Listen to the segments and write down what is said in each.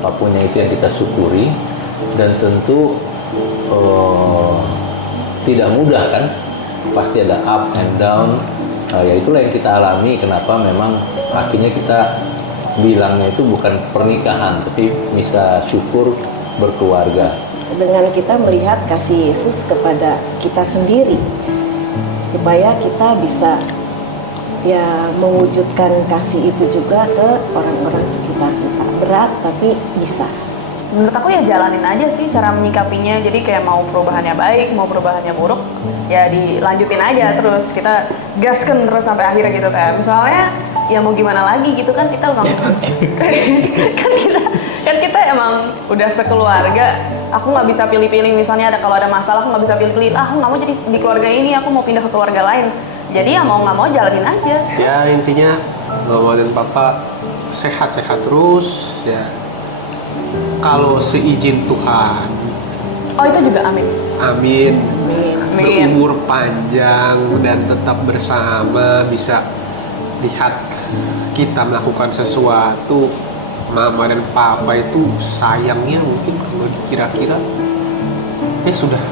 apapun yang itu yang kita syukuri, dan tentu tidak mudah kan, pasti ada up and down. Ya itulah yang kita alami, kenapa memang akhirnya kita bilangnya itu bukan pernikahan tapi bisa syukur berkeluarga. Dengan kita melihat kasih Yesus kepada kita sendiri, supaya kita bisa ya mewujudkan kasih itu juga ke orang-orang sekitar kita. Berat tapi bisa. Menurut aku ya jalanin aja sih cara menyikapinya. Jadi kayak mau perubahannya baik, mau perubahannya buruk, ya dilanjutin aja terus. Kita gaskan terus sampai akhir gitu kan. Misalnya ya mau gimana lagi gitu kan, kita emang kan kita emang udah sekeluarga. Aku nggak bisa pilih-pilih, misalnya kalau ada masalah aku nggak bisa pilih-pilih. Aku nggak mau jadi di keluarga ini, aku mau pindah ke keluarga lain. Jadi ya mau nggak mau jalanin aja. Ya intinya mama dan papa sehat-sehat terus ya. Kalau seizin Tuhan. Oh itu juga amin. Amin. Amin. Berumur panjang dan tetap bersama, bisa lihat kita melakukan sesuatu, mama dan papa itu sayangnya mungkin kira-kira sudah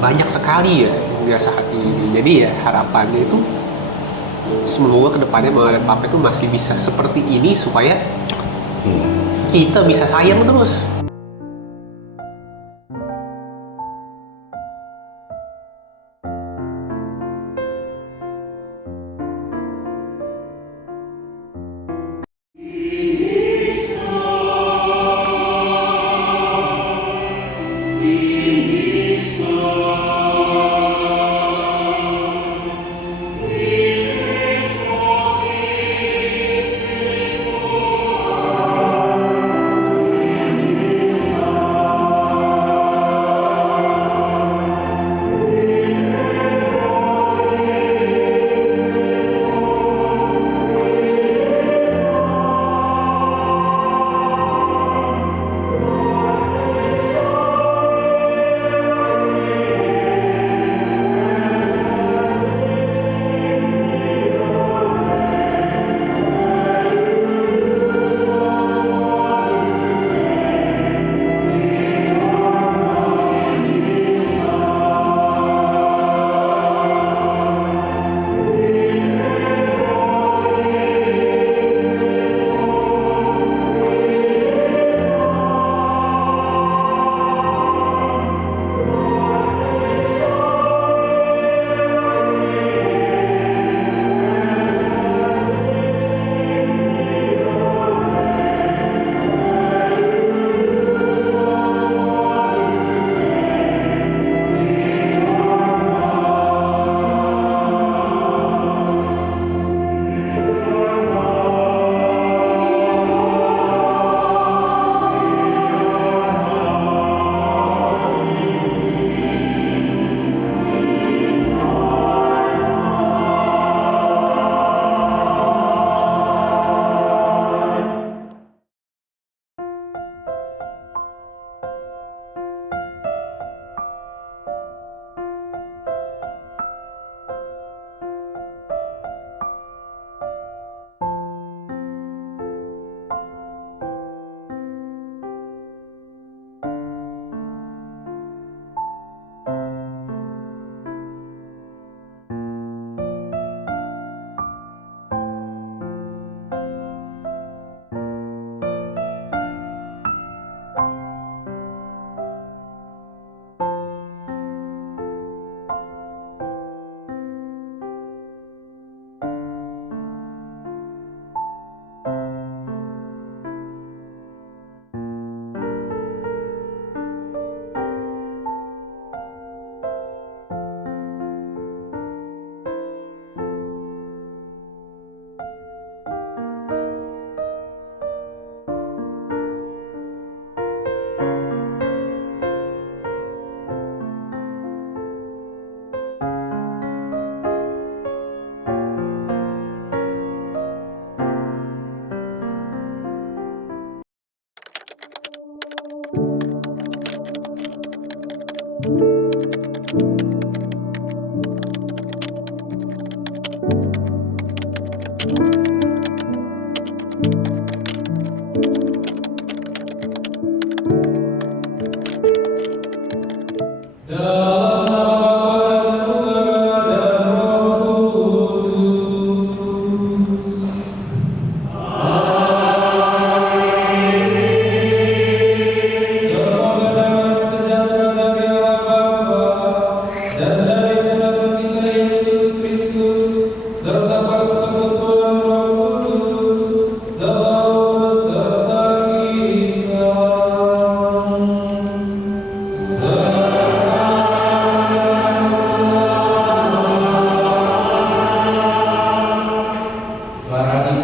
banyak sekali ya hingga saat ini. Jadi ya harapannya itu semoga kedepannya mama dan papa itu masih bisa seperti ini supaya kita bisa sayang terus.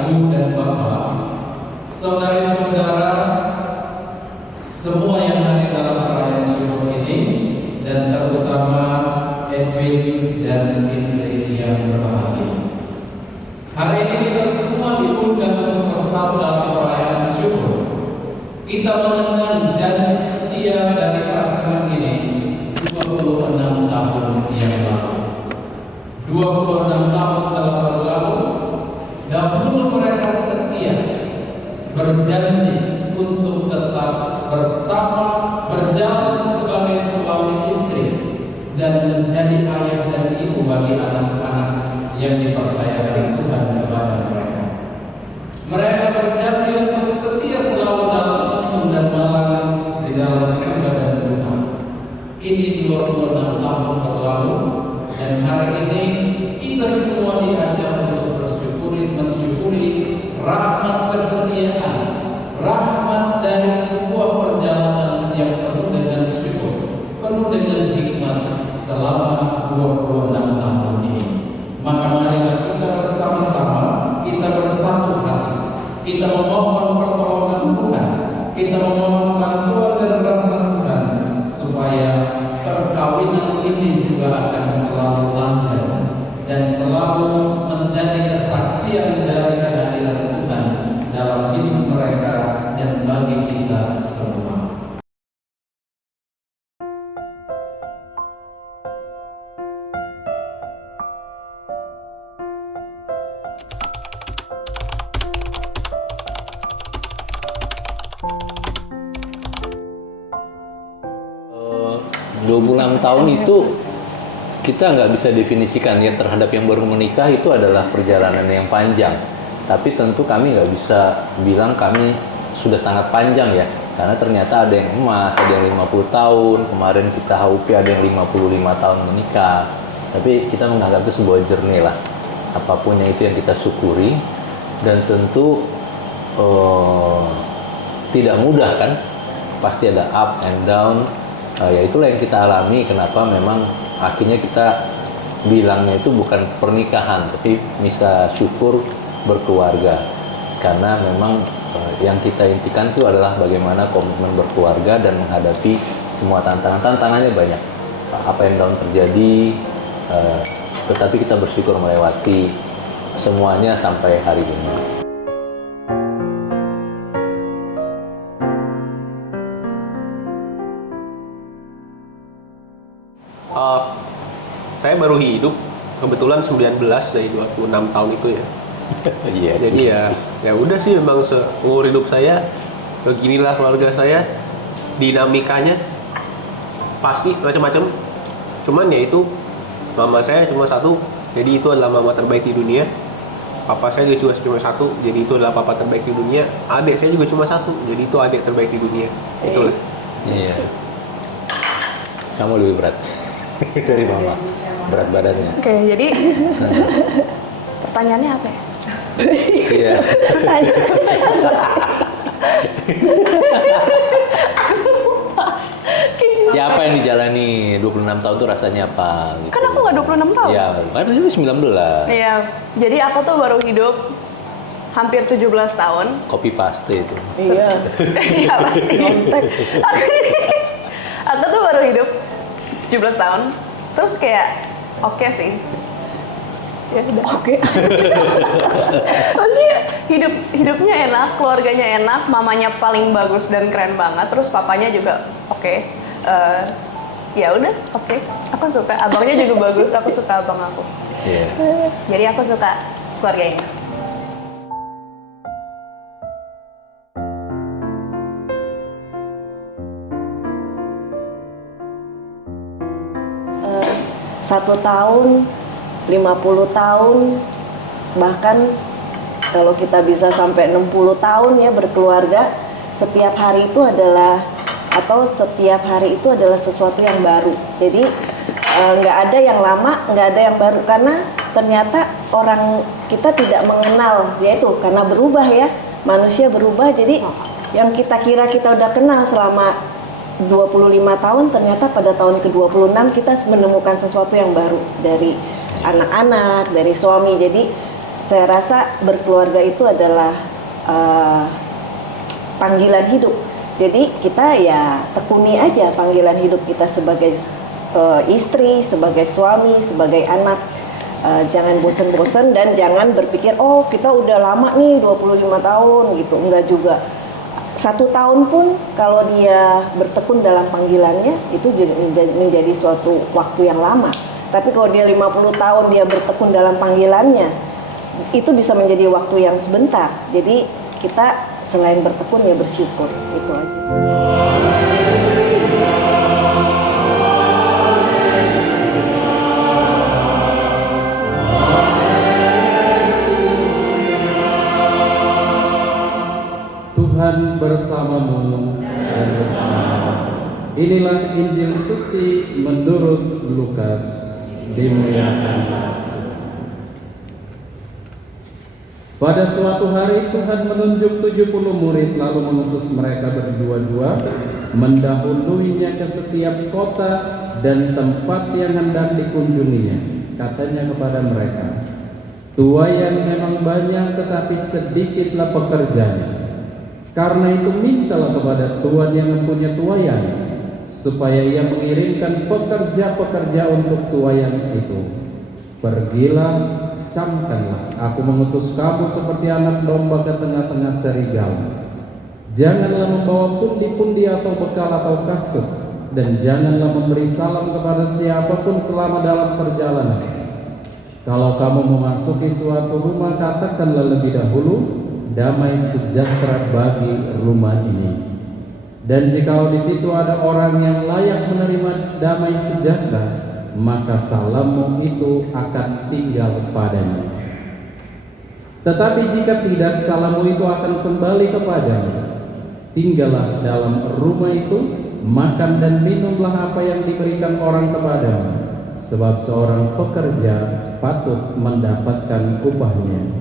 ibu dan bapak, saudara-saudara, semua yang hadir dalam perayaan syukur ini, dan terutama Edwin dan Indonesia yang berbahagia. Hari ini kita semua diundang untuk bersatu dalam perayaan syukur. Kita mengenang janji setia dari pasangan ini 26 tahun yang lalu. 26 tahun telah berlalu. Dahulu mereka setia berjanji untuk tetap bersama, berjalan sebagai suami istri, dan menjadi ayah dan ibu bagi anak-anak yang dipercayakan Tuhan kepada mereka. Mereka berjanji untuk setia selalu dalam untung dan malam, di dalam suka dan duka. Ini 26 tahun berlalu, dan hari ini kita semua diajak untuk mensyukuri rahmat kesetiaan, rahmat dari sebuah perjalanan yang penuh dengan syukur, penuh dengan hikmat selama 26 tahun ini. Maka marilah kita bersama-sama, kita bersatu hati, kita memohon pertolongan Tuhan, kita memohon bantuan dan rahmat Tuhan, supaya perkawinan ini juga akan selalu langgeng dan selalu menjadi kesaksian dari kehadiran Tuhan dalam hidup mereka dan bagi kita semua. Eh, 26 tahun itu kita nggak bisa definisikan ya terhadap yang baru menikah itu adalah perjalanan yang panjang. Tapi tentu kami nggak bisa bilang kami sudah sangat panjang ya, karena ternyata ada yang emas, ada yang 50 tahun, kemarin kita HUP ada yang 55 tahun menikah. Tapi kita menganggap itu sebuah journey lah, apapun yang itu yang kita syukuri, dan tentu tidak mudah kan, pasti ada up and down, ya itulah yang kita alami. Kenapa memang akhirnya kita bilangnya itu bukan pernikahan, tapi bisa syukur berkeluarga, karena memang yang kita intikan itu adalah bagaimana komitmen berkeluarga dan menghadapi semua tantangannya banyak, apa yang down terjadi, tetapi kita bersyukur melewati semuanya sampai hari ini. Saya baru hidup kebetulan 19 dari 26 tahun itu ya. Iya. Jadi ya udah sih, memang seumur hidup saya beginilah keluarga saya, dinamikanya pasti macam-macam. Cuman ya itu, mama saya cuma satu, jadi itu adalah mama terbaik di dunia. Papa saya juga cuma satu, jadi itu adalah papa terbaik di dunia. Adik saya juga cuma satu, jadi itu adik terbaik di dunia. Itulah. Iya. Kamu lebih berat dari mama, berat badannya. Oke, jadi pertanyaannya apa ya? Iya. Ya apa yang dijalani 26 tahun tuh rasanya apa? Gitu. Kan aku nggak 26 tahun. Ya, kan itu 19. Iya, jadi aku tuh baru hidup hampir 17 tahun. Copy paste itu. Iya. Iya pasti. Aku tuh baru hidup 17 tahun. Terus kayak oke sih. Ya udah. Oke. Maksudnya hidupnya enak, keluarganya enak, mamanya paling bagus dan keren banget, terus papanya juga oke. Ya udah, oke. Aku suka, abangnya juga bagus, aku suka abang aku. Iya. Jadi aku suka keluarga ini. Satu tahun, 50 tahun, bahkan kalau kita bisa sampai 60 tahun ya berkeluarga, setiap hari itu adalah sesuatu yang baru. Jadi nggak ada yang lama, nggak ada yang baru, karena ternyata orang kita tidak mengenal, yaitu karena berubah ya, manusia berubah. Jadi yang kita kira kita udah kenal selama 25 tahun, ternyata pada tahun ke-26 kita menemukan sesuatu yang baru dari anak-anak, dari suami. Jadi Saya rasa berkeluarga itu adalah panggilan hidup. Jadi kita ya tekuni aja panggilan hidup kita sebagai istri, sebagai suami, sebagai anak. Jangan bosen-bosen dan jangan berpikir oh kita udah lama nih 25 tahun gitu. Enggak juga. 1 tahun pun kalau dia bertekun dalam panggilannya itu menjadi suatu waktu yang lama. Tapi kalau dia 50 tahun dia bertekun dalam panggilannya, itu bisa menjadi waktu yang sebentar. Jadi kita selain bertekun ya bersyukur, itu aja. Tuhan bersamamu dan bersama. Inilah Injil suci menurut Lukas. Dimuliakan. Pada suatu hari Tuhan menunjuk 70 murid lalu mengutus mereka berdua-dua mendahuluinya ke setiap kota dan tempat yang hendak dikunjunginya. Katanya kepada mereka, tuaian memang banyak tetapi sedikitlah pekerjanya. Karena itu mintalah kepada Tuhan yang mempunyai tuaian supaya ia mengirimkan pekerja-pekerja untuk tuaian itu. Pergilah, camkanlah, aku mengutus kamu seperti anak domba ke tengah-tengah serigala. Janganlah membawa pundi-pundi atau bekal atau kasut, dan janganlah memberi salam kepada siapapun selama dalam perjalanan. Kalau kamu memasuki suatu rumah, katakanlah lebih dahulu, damai sejahtera bagi rumah ini. Dan jikalau di situ ada orang yang layak menerima damai sejahtera, maka salammu itu akan tinggal padanya. Tetapi jika tidak, salammu itu akan kembali kepadanya. Tinggallah dalam rumah itu, makan dan minumlah apa yang diberikan orang kepadamu, sebab seorang pekerja patut mendapatkan upahnya.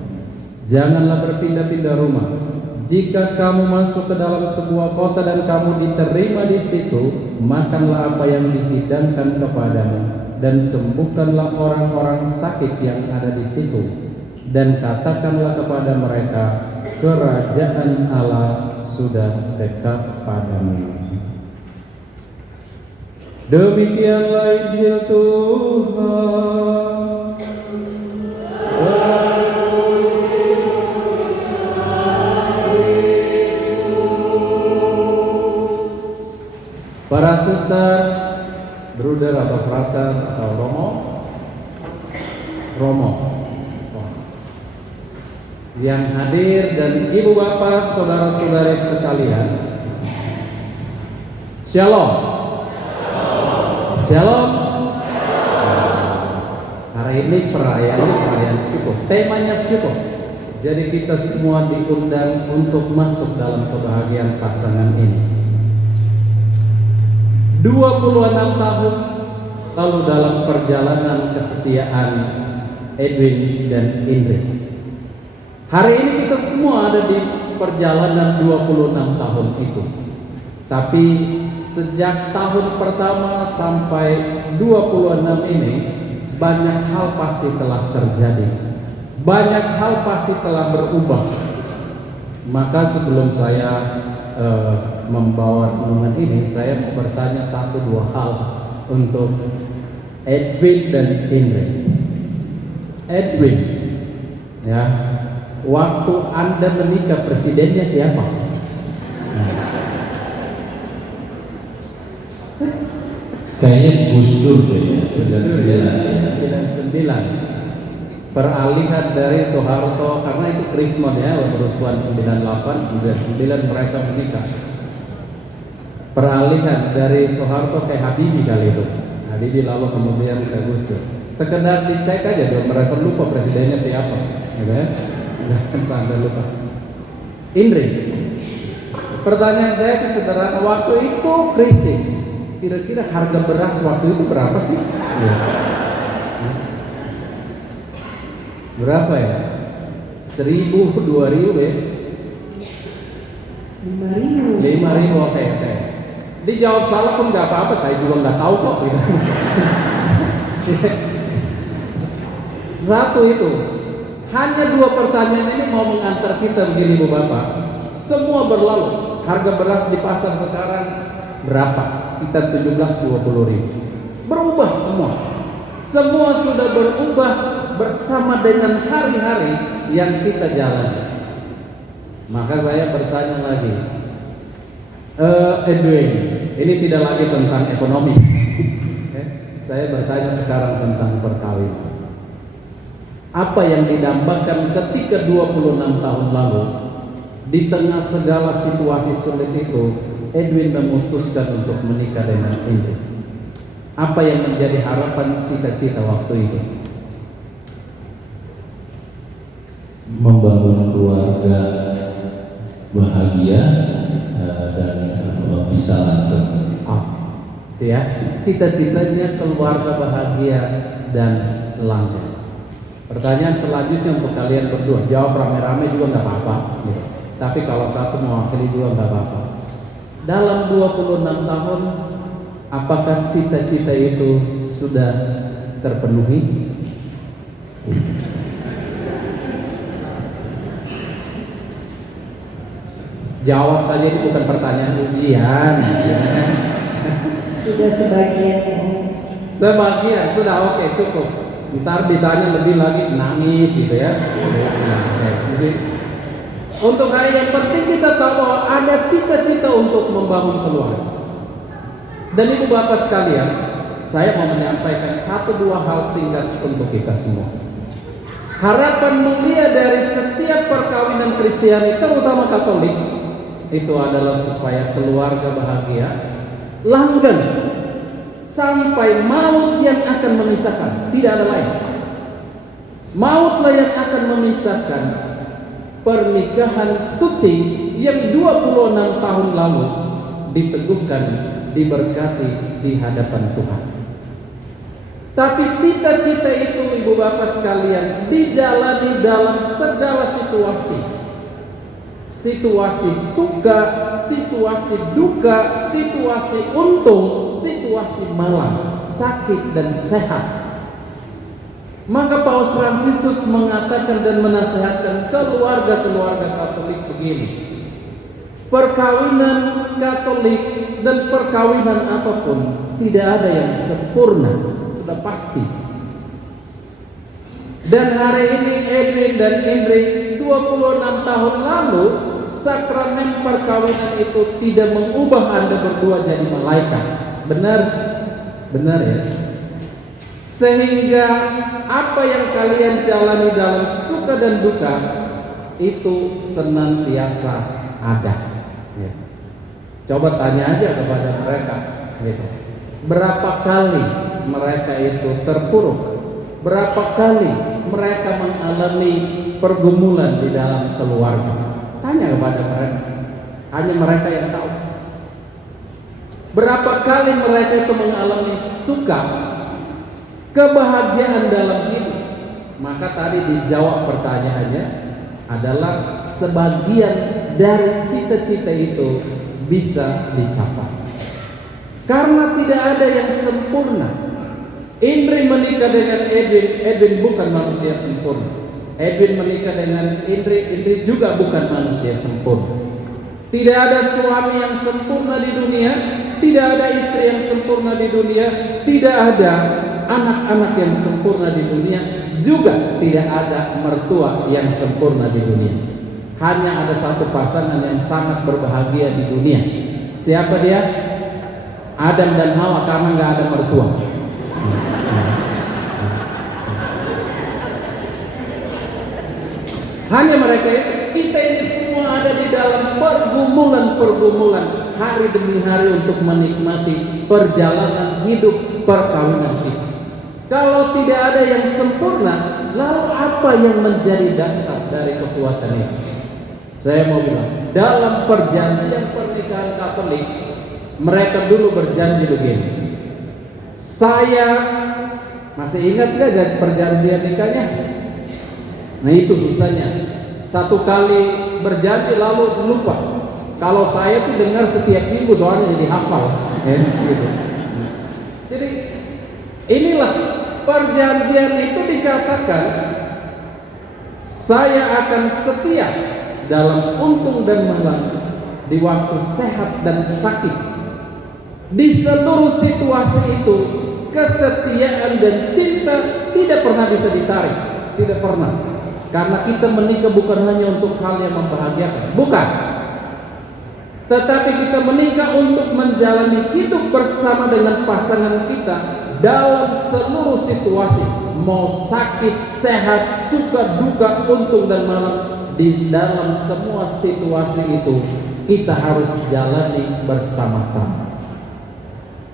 Janganlah berpindah-pindah rumah. Jika kamu masuk ke dalam sebuah kota dan kamu diterima di situ, makanlah apa yang dihidangkan kepadamu dan sembuhkanlah orang-orang sakit yang ada di situ, dan katakanlah kepada mereka, kerajaan Allah sudah dekat padamu. Demikianlah Injil Tuhan. Para suster, bruder atau frater atau romo yang hadir dan ibu bapak saudara-saudari sekalian, Shalom. Shalom. Hari ini perayaan syukur. Temanya syukur. Jadi kita semua diundang untuk masuk dalam kebahagiaan pasangan ini. 26 tahun lalu dalam perjalanan kesetiaan Edwin dan Indri. Hari ini kita semua ada di perjalanan 26 tahun itu. Tapi sejak tahun pertama sampai 26 ini, banyak hal pasti telah terjadi. Banyak hal pasti telah berubah. Maka sebelum saya membawa renungan ini, saya mau bertanya 1-2 hal untuk Edwin dan Indri. Edwin, ya, waktu Anda menikah presidennya siapa? Kayaknya Gus Dur deh ya, 99. Peralihan dari Soeharto, karena itu Krismon ya, kerusuhan 98, 99 mereka menikah. Peralihan dari Soeharto ke Habibie kali itu. Habibie lalu kemudian ke Gus Dur. Sekedar dicek aja dong, mereka lupa presidennya siapa, gitu ya. Jangan sampai lupa. Indri, pertanyaan saya sih sederhana, waktu itu krisis. Kira-kira harga beras waktu itu berapa sih? Ya. Berapa ya? 1.000, 2.000 ya? 5.000. 5.000, oke. Dijawab salah pun nggak apa-apa, saya juga nggak tahu kok. Gitu. Satu itu Hanya 2 pertanyaan ini mau mengantar kita begini Bu Bapak. Semua berlalu. Harga beras di pasar sekarang berapa? Sekitar 17-20 ribu. Berubah semua. Semua sudah berubah bersama dengan hari-hari yang kita jalani. Maka saya bertanya lagi, Edwin, ini tidak lagi tentang ekonomi. Saya bertanya sekarang tentang perkawinan. Apa yang didambakan ketika 26 tahun lalu, di tengah segala situasi sulit itu, Edwin memutuskan untuk menikah dengan Indri. Apa yang menjadi harapan cita-cita waktu itu? Membangun keluarga bahagia dan bisa langgeng. Itu ya, cita-citanya keluarga bahagia dan langgeng. Pertanyaan selanjutnya untuk kalian berdua, jawab rame-rame juga nggak apa-apa. Tapi kalau satu mewakili dua nggak apa-apa. Dalam 26 tahun, apakah cita-cita itu sudah terpenuhi? Jawab saja, itu bukan pertanyaan ujian. Sudah sebagian. Sebagian sudah, oke, cukup. Ntar ditanya lebih lagi nangis gitu ya. Nah, untuk hari yang penting kita tahu bahwa ada cita-cita untuk membangun keluarga. Dan ibu bapak sekalian, saya mau menyampaikan 1-2 hal singkat untuk kita semua. Harapan mulia dari setiap perkawinan Kristiani, terutama Katolik, itu adalah supaya keluarga bahagia, langgeng, sampai maut yang akan memisahkan. Tidak ada lain. Mautlah yang akan memisahkan. Pernikahan suci yang 26 tahun lalu diteguhkan, diberkati di hadapan Tuhan. Tapi cita-cita itu ibu bapak sekalian dijalani dalam segala situasi. Situasi suka, situasi duka, situasi untung, situasi malang, sakit dan sehat. Maka Paus Fransiskus mengatakan dan menasihatkan keluarga-keluarga Katolik begini: perkawinan Katolik dan perkawinan apapun tidak ada yang sempurna, sudah pasti. Dan hari ini Edwin dan Indri 26 tahun lalu, sakramen perkawinan itu tidak mengubah Anda berdua jadi malaikat. Benar? Benar ya? Sehingga apa yang kalian jalani dalam suka dan duka itu senantiasa ada. Ya. Coba tanya aja kepada mereka, gitu. Berapa kali mereka itu terpuruk? Berapa kali mereka mengalami pergumulan di dalam keluarga? Tanya kepada mereka. Hanya mereka yang tahu. Berapa kali mereka itu mengalami suka, kebahagiaan dalam hidup? Maka tadi dijawab pertanyaannya adalah sebagian dari cita-cita itu bisa dicapai. Karena tidak ada yang sempurna. Indri menikah dengan Edwin bukan manusia sempurna. Edwin menikah dengan Indri juga bukan manusia sempurna. Tidak ada suami yang sempurna di dunia, tidak ada istri yang sempurna di dunia, tidak ada anak-anak yang sempurna di dunia, juga tidak ada mertua yang sempurna di dunia. Hanya ada satu pasangan yang sangat berbahagia di dunia. Siapa dia? Adam dan Hawa, karena nggak ada mertua. Hanya mereka itu. Kita ini semua ada di dalam pergumulan-pergumulan hari demi hari untuk menikmati perjalanan hidup perkawinan kita. Kalau tidak ada yang sempurna, lalu apa yang menjadi dasar dari kekuatan itu? Saya mau bilang, dalam perjanjian pernikahan Katolik, mereka dulu berjanji begini. Saya masih ingat gak perjanjian nikahnya? Nah itu susahnya. Satu kali berjanji lalu lupa. Kalau saya tuh dengar setiap minggu soalnya jadi hafal, gitu. Jadi inilah perjanjian itu dikatakan Saya akan setia dalam untung dan malang, di waktu sehat dan sakit. Di seluruh situasi itu, kesetiaan dan cinta tidak pernah bisa ditarik. Tidak pernah. Karena kita menikah bukan hanya untuk hal yang membahagiakan, bukan. Tetapi kita menikah untuk menjalani hidup bersama dengan pasangan kita dalam seluruh situasi, mau sakit, sehat, suka, duka, untung dan malang. Di dalam semua situasi itu kita harus jalani bersama-sama.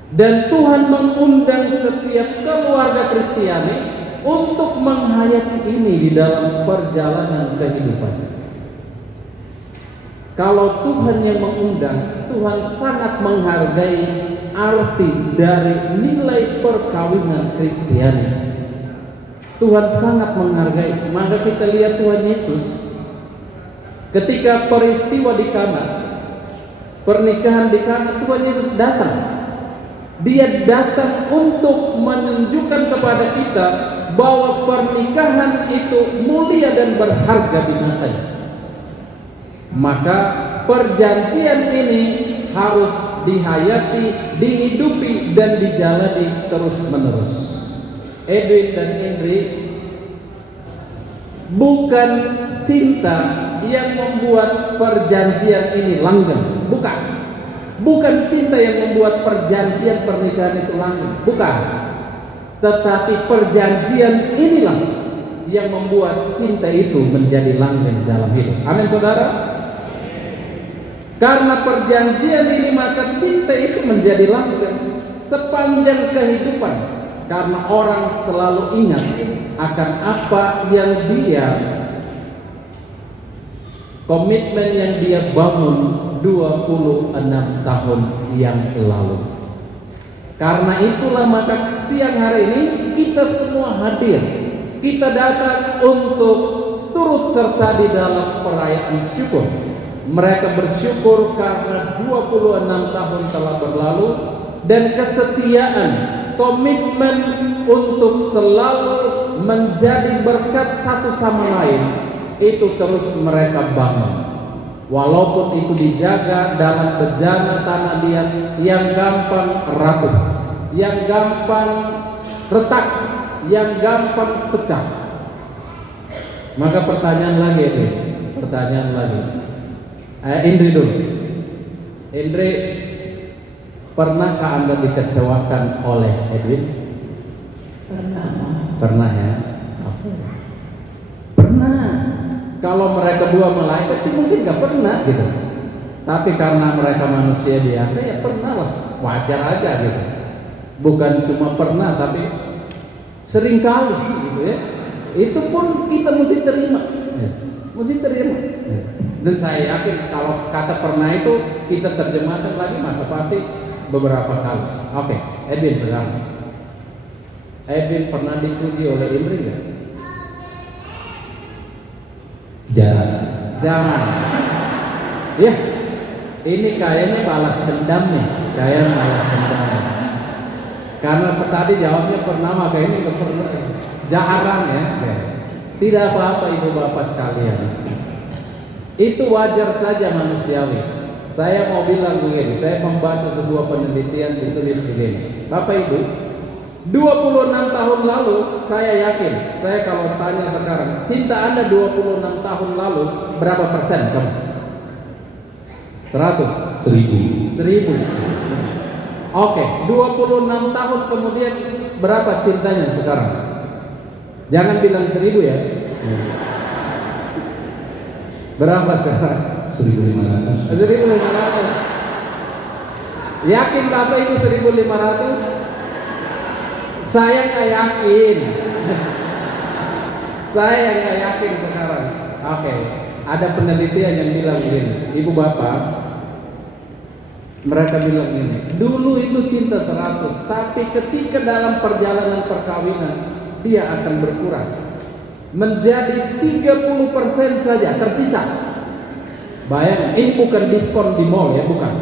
Dan Tuhan mengundang setiap keluarga Kristiani untuk menghayati ini di dalam perjalanan kehidupan. Kalau Tuhan yang mengundang, Tuhan sangat menghargai arti dari nilai perkawinan Kristiani. Tuhan sangat menghargai. Maka kita lihat Tuhan Yesus ketika peristiwa di Kana, pernikahan di Kana, Tuhan Yesus datang. Dia datang untuk menunjukkan kepada kita bahwa pernikahan itu mulia dan berharga di matanya. Maka perjanjian ini harus dihayati, dihidupi dan dijalani terus-menerus. Edwin dan Indri, bukan cinta yang membuat perjanjian ini langgeng, bukan. Bukan cinta yang membuat perjanjian pernikahan itu langgeng, bukan. Tetapi perjanjian inilah yang membuat cinta itu menjadi langgeng dalam hidup. Amin, saudara. Karena perjanjian ini maka cinta itu menjadi langgeng sepanjang kehidupan. Karena orang selalu ingat akan apa yang dia, komitmen yang dia bangun 26 tahun yang lalu. Karena itulah maka siang hari ini kita semua hadir. Kita datang untuk turut serta di dalam perayaan syukur. Mereka bersyukur karena 26 tahun telah berlalu dan kesetiaan, komitmen untuk selalu menjadi berkat satu sama lain itu terus mereka bangun. Walaupun itu dijaga dalam bejana tanah liat yang gampang rapuh, yang gampang retak, yang gampang pecah. Maka pertanyaan lagi, Indri dulu. Indri, pernahkah Anda dikecewakan oleh Edwin? Pernah ya? Pernah. Kalau mereka dua malaikat sih mungkin gak pernah gitu. Tapi karena mereka manusia biasa ya pernah lah. Wajar aja gitu. Bukan cuma pernah tapi sering kali gitu ya. Itu pun kita mesti terima. Dan saya yakin kalau kata pernah itu kita terjemahkan lagi maka pasti beberapa kali. Oke, Edwin sekarang. Edwin pernah dipuji oleh Indri nggak? Jangan. Ya, ini kayaknya balas dendam nih. Karena tadi jawabnya pernah, maka ini nggak pernah. Jarang ya. Tidak apa-apa ibu bapak sekalian. Itu wajar saja manusiawi. Saya mau bilang begini, saya membaca sebuah penelitian ditulis begini. Bapak Ibu, 26 tahun lalu saya yakin, saya kalau tanya sekarang, cinta Anda 26 tahun lalu berapa persen? Coba 100? 1000. Oke, 26 tahun kemudian berapa cintanya sekarang? Jangan bilang 1000 ya. Berapa sekarang? 1.500. 1.500. Yakin Bapak Ibu 1.500? Saya nggak yakin. Saya nggak yakin sekarang. Oke, ada penelitian yang bilang begini, Ibu Bapak, mereka bilang ini, dulu itu cinta 100, tapi ketika dalam perjalanan perkawinan dia akan berkurang menjadi 30% saja tersisa. Bayang, ini bukan diskon di mall ya, bukan.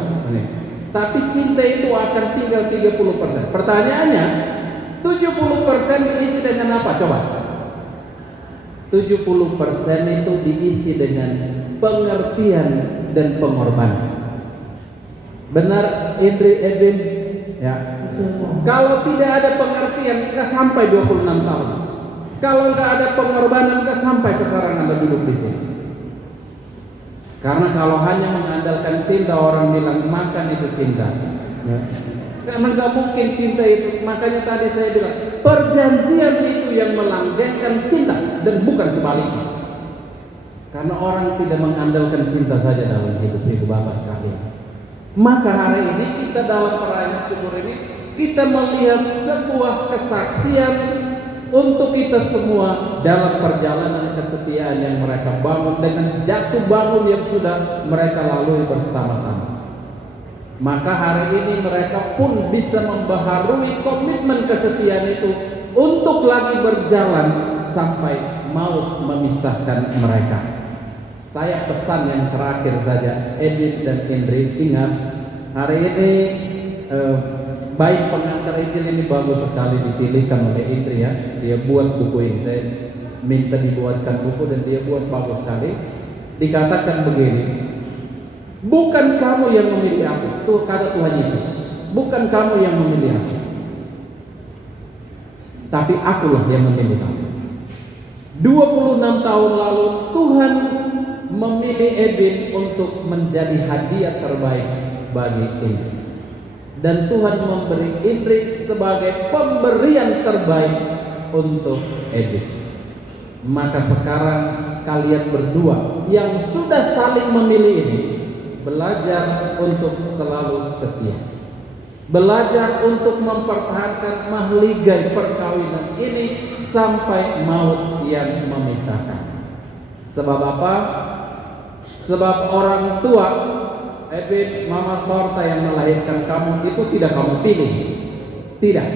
Tapi cinta itu akan tinggal 30%. Pertanyaannya, 70% diisi dengan apa? Coba. 70% itu diisi dengan pengertian dan pengorbanan. Benar, Indri, Edwin? Ya. Kalau tidak ada pengertian, nggak sampai 26 tahun. Kalau nggak ada pengorbanan, nggak sampai sekarang Anda duduk di sini. Karena kalau hanya mengandalkan cinta, orang bilang makan itu cinta. Ya. Karena nggak mungkin cinta itu. Makanya tadi saya bilang perjanjian itu yang melanggengkan cinta dan bukan sebaliknya. Karena orang tidak mengandalkan cinta saja dalam hidup ibu bapak sekalian. Maka hari ini kita dalam perayaan syukur ini kita melihat sebuah kesaksian untuk kita semua dalam perjalanan kesetiaan yang mereka bangun dengan jatuh bangun yang sudah mereka lalui bersama-sama. Maka hari ini mereka pun bisa membaharui komitmen kesetiaan itu untuk lagi berjalan sampai maut memisahkan mereka. Saya pesan yang terakhir saja, Edith dan Indri, ingat hari ini baik pengantar Injil ini bagus sekali dipilihkan oleh Indri ya. Dia buat buku ini, saya minta dibuatkan buku dan dia buat bagus sekali. Dikatakan begini, bukan kamu yang memilih aku, tuh kata Tuhan Yesus. Bukan kamu yang memilih aku, tapi akulah yang memilih kamu. 26 tahun lalu Tuhan memilih Edwin untuk menjadi hadiah terbaik bagi Indri. Dan Tuhan memberi Indri sebagai pemberian terbaik untuk Edwin. Maka sekarang kalian berdua yang sudah saling memilih ini belajar untuk selalu setia. Belajar untuk mempertahankan mahligai perkawinan ini sampai maut yang memisahkan. Sebab apa? Sebab orang tua Edwin, Mama Sorta yang melahirkan kamu itu tidak kamu pilih. Tidak.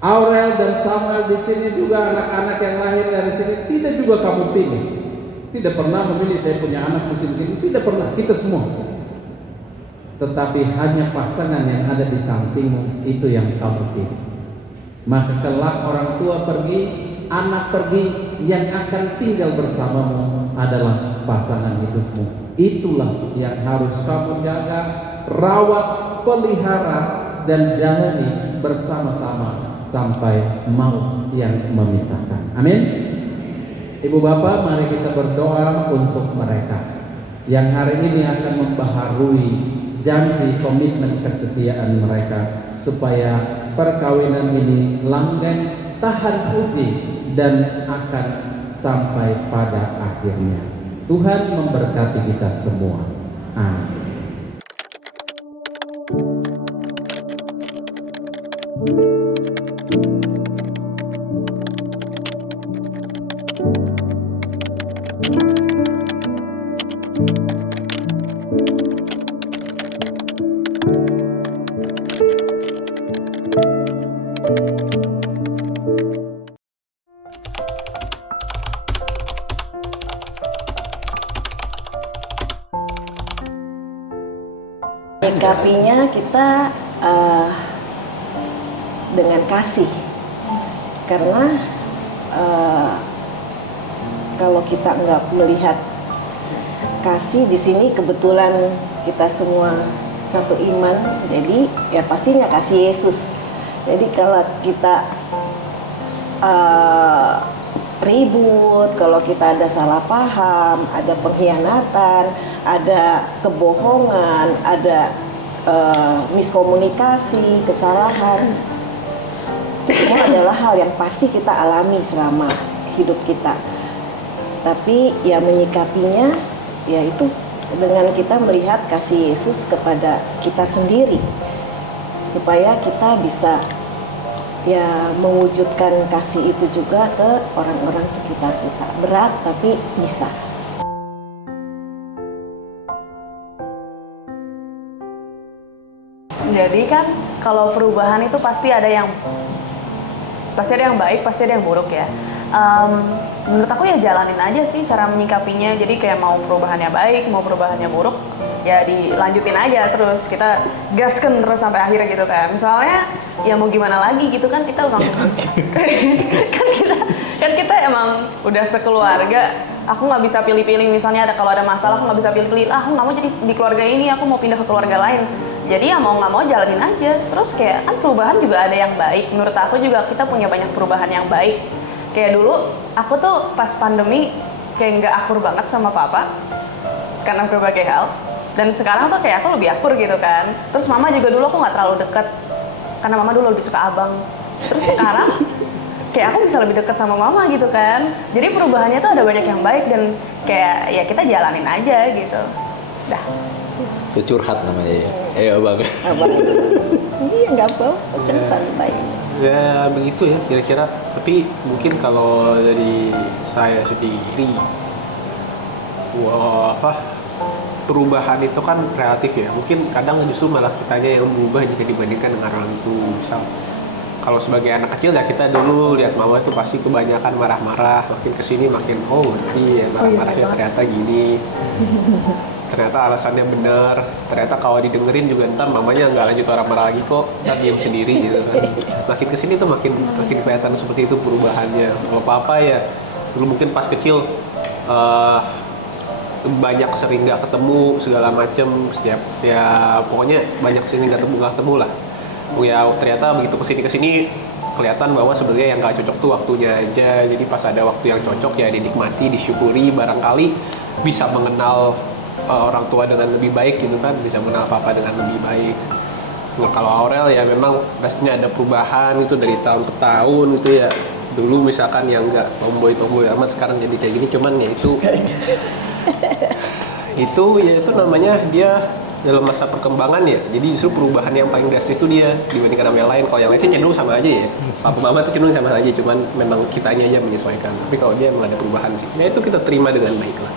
Aurel dan Samuel di sini juga anak-anak yang lahir dari sini tidak juga kamu pilih. Tidak pernah memilih saya punya anak mesin ini, tidak pernah, kita semua. Tetapi hanya pasangan yang ada di sampingmu itu yang kamu pilih. Maka kelak orang tua pergi, anak pergi, yang akan tinggal bersamamu adalah pasangan hidupmu. Itulah yang harus kamu jaga, rawat, pelihara, dan jalani bersama-sama sampai maut yang memisahkan. Amin. Ibu bapak, mari kita berdoa untuk mereka yang hari ini akan membaharui janji komitmen kesetiaan mereka, supaya perkawinan ini langgeng, tahan uji, dan akan sampai pada akhirnya. Tuhan memberkati kita semua. Amin. Menyikapinya kita dengan kasih, karena kalau kita nggak melihat kasih di sini, kebetulan kita semua satu iman, jadi ya pastinya kasih Yesus. Jadi kalau kita ribut, kalau kita ada salah paham, ada pengkhianatan, ada kebohongan, ada miskomunikasi, kesalahan, itu semua adalah hal yang pasti kita alami selama hidup kita. Tapi ya menyikapinya yaitu dengan kita melihat kasih Yesus kepada kita sendiri, supaya kita bisa ya mewujudkan kasih itu juga ke orang-orang sekitar kita. Berat tapi bisa. Jadi kan kalau perubahan itu pasti ada yang baik, pasti ada yang buruk ya. Menurut aku ya jalanin aja sih cara menyikapinya. Jadi kayak mau perubahannya baik, mau perubahannya buruk, ya dilanjutin aja terus. Kita gaskan terus sampai akhir gitu kan. Soalnya ya mau gimana lagi gitu kan, kita orang kan kita kita emang udah sekeluarga. Aku nggak bisa pilih-pilih, misalnya kalau ada masalah aku nggak bisa pilih-pilih. Aku nggak mau jadi di keluarga ini, aku mau pindah ke keluarga lain. Jadi ya mau nggak mau jalanin aja. Terus kayak kan perubahan juga ada yang baik. Menurut aku juga kita punya banyak perubahan yang baik. Kayak dulu aku tuh pas pandemi kayak nggak akur banget sama papa karena berbagai hal. Dan sekarang tuh kayak aku lebih akur gitu kan. Terus mama juga dulu aku nggak terlalu deket karena mama dulu lebih suka abang. Terus sekarang kayak aku bisa lebih dekat sama mama gitu kan. Jadi perubahannya tuh ada banyak yang baik dan kayak ya kita jalanin aja gitu. Dah. Itu curhat namanya ya. Ayo bang. Abang. Iya nggak apa-apa kan santai. Ya begitu ya kira-kira. Tapi mungkin kalau dari saya sendiri, perubahan itu kan relatif ya. Mungkin kadang justru malah kitanya yang berubah jika dibandingkan dengan orang itu. Misal kalau sebagai anak kecil ya kita dulu lihat mama itu pasti kebanyakan marah-marah, makin kesini makin ngerti ya marah-marahnya ternyata gini, ternyata alasannya benar, ternyata kalau didengerin juga ntar mamanya nggak lanjut marah lagi kok, ntar diem sendiri gitu kan. Makin kesini tuh makin kelihatan seperti itu perubahannya. Kalau papa ya dulu mungkin pas kecil banyak sering nggak ketemu segala macem, setiap ya pokoknya banyak sering nggak ketemu lah. Ya ternyata begitu kesini kelihatan bahwa sebenarnya yang nggak cocok tuh waktunya aja. Jadi pas ada waktu yang cocok ya dinikmati, disyukuri, barangkali bisa mengenal orang tua dengan lebih baik gitu kan, bisa mengenal papa dengan lebih baik. Nah kalau Aurel ya memang pastinya ada perubahan itu dari tahun ke tahun gitu ya. Dulu misalkan yang nggak tomboy amat sekarang jadi kayak gini, cuman ya itu namanya dia dalam masa perkembangan ya. Jadi justru perubahan yang paling drastis itu dia dibandingkan sama yang lain. Kalau yang lain sih cenderung sama aja ya. Papa mama tuh cenderung sama aja, cuman memang kitanya aja menyesuaikan. Tapi kalau dia memang ada perubahan sih. Ya itu kita terima dengan baik lah.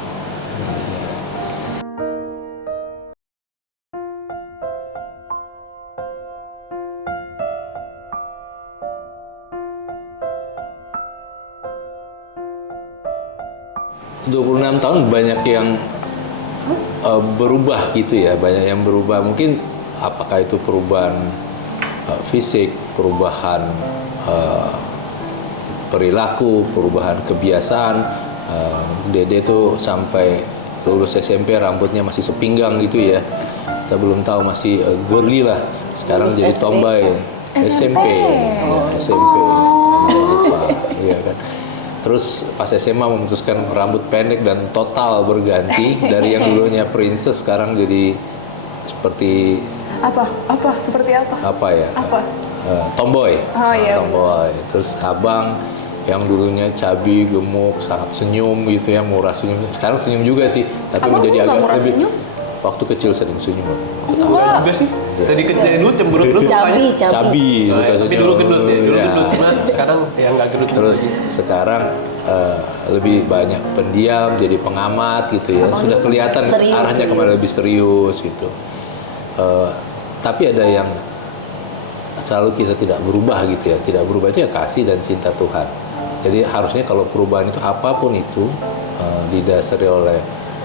...26 tahun banyak yang berubah gitu ya, banyak yang berubah. Mungkin apakah itu perubahan fisik, perubahan perilaku, perubahan kebiasaan. Dede tuh sampai lulus SMP rambutnya masih sepinggang gitu ya. Kita belum tahu, masih girly lah. Sekarang Lulus jadi SD. tomboy. SMP. Ya, SMP. Lupa, iya kan. Terus pas SMA memutuskan rambut pendek dan total berganti dari yang dulunya princess sekarang jadi seperti seperti apa? apa ya? Apa? Tomboy. Oh, iya, tomboy. Terus abang yang dulunya cabi, gemuk, sangat senyum gitu ya, murah senyum. Sekarang senyum juga sih, tapi Abang menjadi nggak agak murah lebih. senyum? Waktu kecil sering senyum. Enggak juga sih. Dari dulu cemberut Cabi. Cabi, suka tapi senyum. dulu gendut ya, dulu Ya. gendut cuman sekarang ya nggak gendut. Terus sekarang lebih banyak pendiam, jadi pengamat gitu ya. Sudah kelihatan Serius, arahnya kemana lebih serius gitu. Tapi ada yang selalu kita tidak berubah gitu ya. Tidak berubah itu ya kasih dan cinta Tuhan. Jadi harusnya kalau perubahan itu apapun itu didasari oleh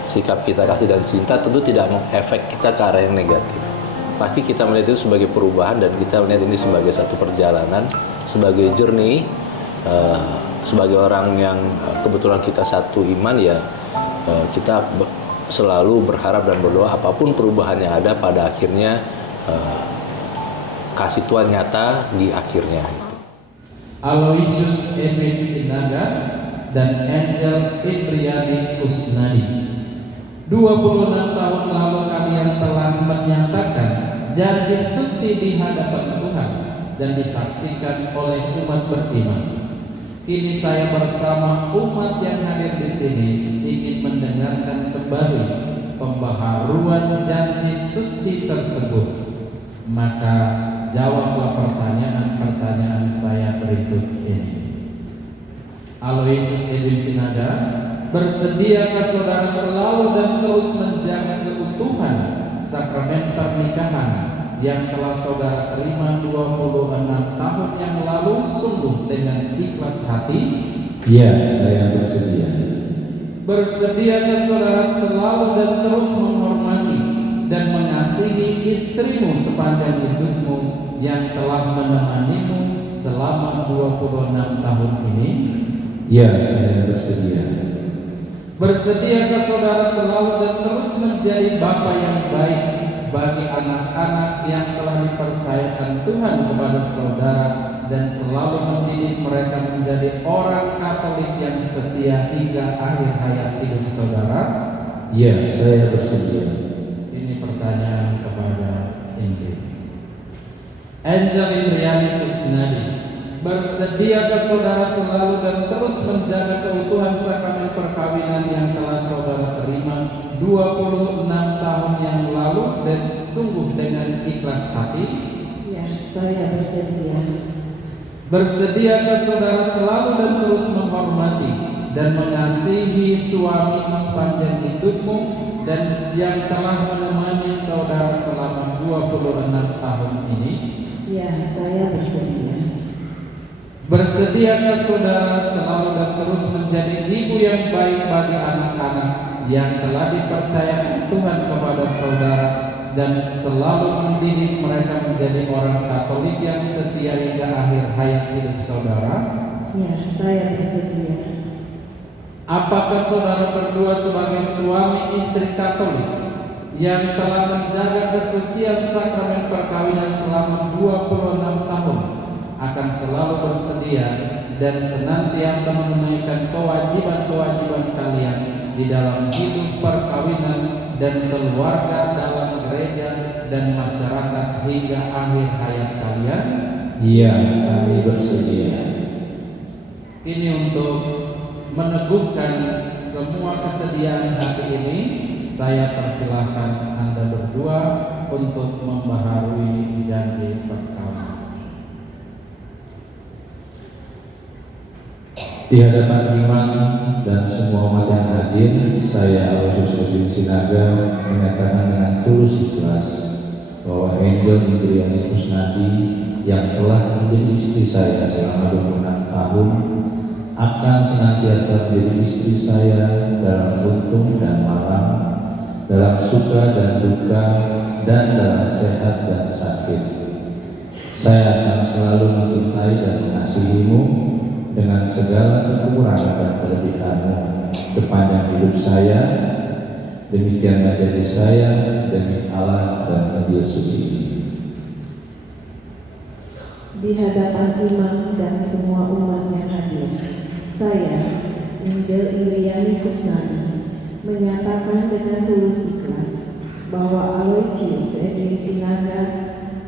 sikap kita kasih dan cinta, tentu tidak mengefek kita ke arah yang negatif. Pasti kita melihat itu sebagai perubahan dan kita melihat ini sebagai satu perjalanan, sebagai journey. Sebagai orang yang kebetulan kita satu iman ya, kita selalu berharap dan berdoa apapun perubahan yang ada pada akhirnya kasih Tuhan nyata di akhirnya gitu. Aloysius Edwin Sinaga dan Angel Indriani Kusnadi. 26 tahun lalu kalian telah menyatakan janji suci di hadapan Tuhan dan disaksikan oleh umat beriman. Kini saya bersama umat yang hadir di sini ingin mendengarkan kembali pembaharuan janji suci tersebut. Maka jawablah pertanyaan-pertanyaan saya berikut ini. Aloysius Edwin Sinaga, bersediakah saudara selalu dan terus menjaga keutuhan sakramen pernikahan yang telah saudara terima 26 tahun yang lalu sungguh dengan ikhlas hati? Ya, saya bersedia. Bersediakah saudara selalu dan terus menghormati dan mengasihi istrimu sepanjang hidupmu yang telah menemanimu selama 26 tahun ini? Ya, saya bersedia. Bersediakah saudara selalu dan terus menjadi bapa yang baik bagi anak-anak yang telah dipercayakan Tuhan kepada saudara dan selalu mendidik mereka menjadi orang Katolik yang setia hingga akhir hayat hidup saudara? Ya, saya bersedia. Ini pertanyaan kepada Ingrid. Angel Indriani Kusnadi, bersediakah saudara selalu dan terus menjaga keutuhan sakramen perkawinan yang telah saudara terima 26 tahun yang lalu dan sungguh dengan ikhlas hati? Ya, saya bersedia. Bersediakah saudara selalu dan terus menghormati dan mengasihi suami sepanjang hidupmu dan yang telah menemani saudara selama 26 tahun ini? Ya, saya bersedia. Bersediakah saudara selalu dan terus menjadi ibu yang baik bagi anak-anak yang telah dipercayakan Tuhan kepada saudara dan selalu mendidik mereka menjadi orang Katolik yang setia hingga akhir hayat hidup saudara? Ya, saya bersedia. Apakah saudara berdua sebagai suami istri Katolik yang telah menjaga kesucian sakramen perkawinan selama 26 tahun akan selalu bersedia dan senantiasa menunaikan kewajiban-kewajiban kalian di dalam hidup perkawinan dan keluarga dalam gereja dan masyarakat hingga akhir hayat kalian? Ya, kami bersedia. Ini untuk meneguhkan semua kesediaan hati ini, saya persilahkan Anda berdua untuk membaharui janji perkawinan. Di hadapan imam dan semua umat yang hadir, saya Aloysius Edwin Sinaga menyatakan dengan tulus ikhlas bahwa Angel Indriani Kusnadi yang telah menjadi istri saya selama 26 tahun akan senantiasa menjadi istri saya dalam untung dan malang, dalam suka dan duka, dan dalam sehat dan sakit. Saya akan selalu mencintai dan mengasihimu dengan segala kekurangan dan kelebihanmu sepanjang hidup saya. Demikianlah jadi saya demi Allah dan Injil suci. Di hadapan imam dan semua umat yang hadir, saya, Angel Indriani Kusnadi, menyatakan dengan tulus ikhlas bahwa Aloysius Edwin Sinaga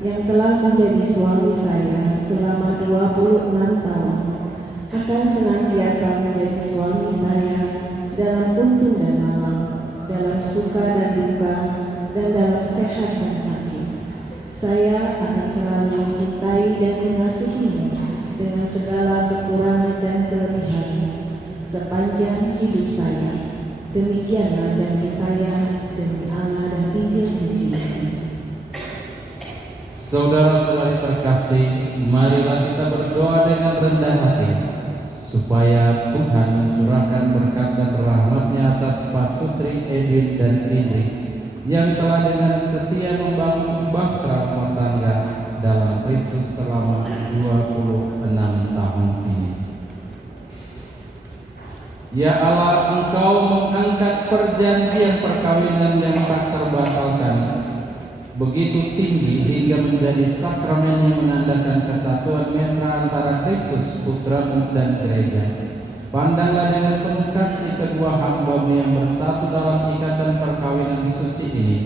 yang telah menjadi suami saya selama 26 tahun akan senantiasa menjadi suami saya dalam untung dan malang, dalam suka dan duka, dan dalam sehat dan sakit. Saya akan selalu mencintai dan mengasihinya dengan segala kekurangan dan kelebihannya sepanjang hidup saya. Demikianlah janji saya demi Allah dan Injil suci. Saudara-saudari terkasih, marilah kita berdoa dengan rendah hati supaya Tuhan mencurahkan berkat dan rahmat-Nya atas Pasutri Edwin dan Indri yang telah dengan setia membangun bahtera rumah tangga dalam Kristus selama 26 tahun ini. Ya Allah, Engkau mengangkat perjanjian perkawinan yang tak terbatalkan begitu tinggi hingga menjadi sakramen yang menandakan kesatuan mesra antara Kristus Putramu dan gereja. Pandanglah dengan penuh kasih kedua hamba-Mu yang bersatu dalam ikatan perkawinan suci ini.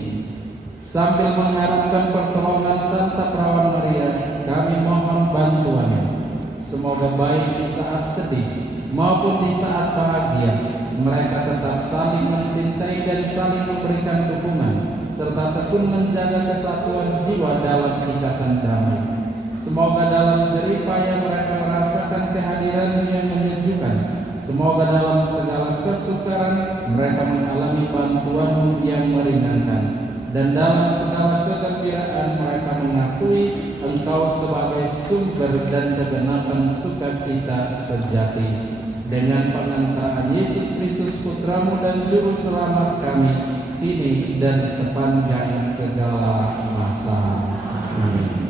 Sambil mengharapkan pertolongan Santa Perawan Maria, kami mohon bantuan-Mu. Semoga baik di saat sedih maupun di saat bahagia, mereka tetap saling mencintai dan saling memberikan dukungan, serta tekun menjaga kesatuan jiwa dalam ikatan damai. Semoga dalam jerih payah mereka merasakan kehadiran-Mu yang menyejukkan. Semoga dalam segala kesukaran mereka mengalami bantuan-Mu yang meringankan. Dan dalam segala kegembiraan mereka mengakui Engkau sebagai sumber dan kegenapan sukacita sejati. Dengan pengantaran Yesus Kristus Putramu dan Juru Selamat kami, kini dan sepanjang segala masa. Amin.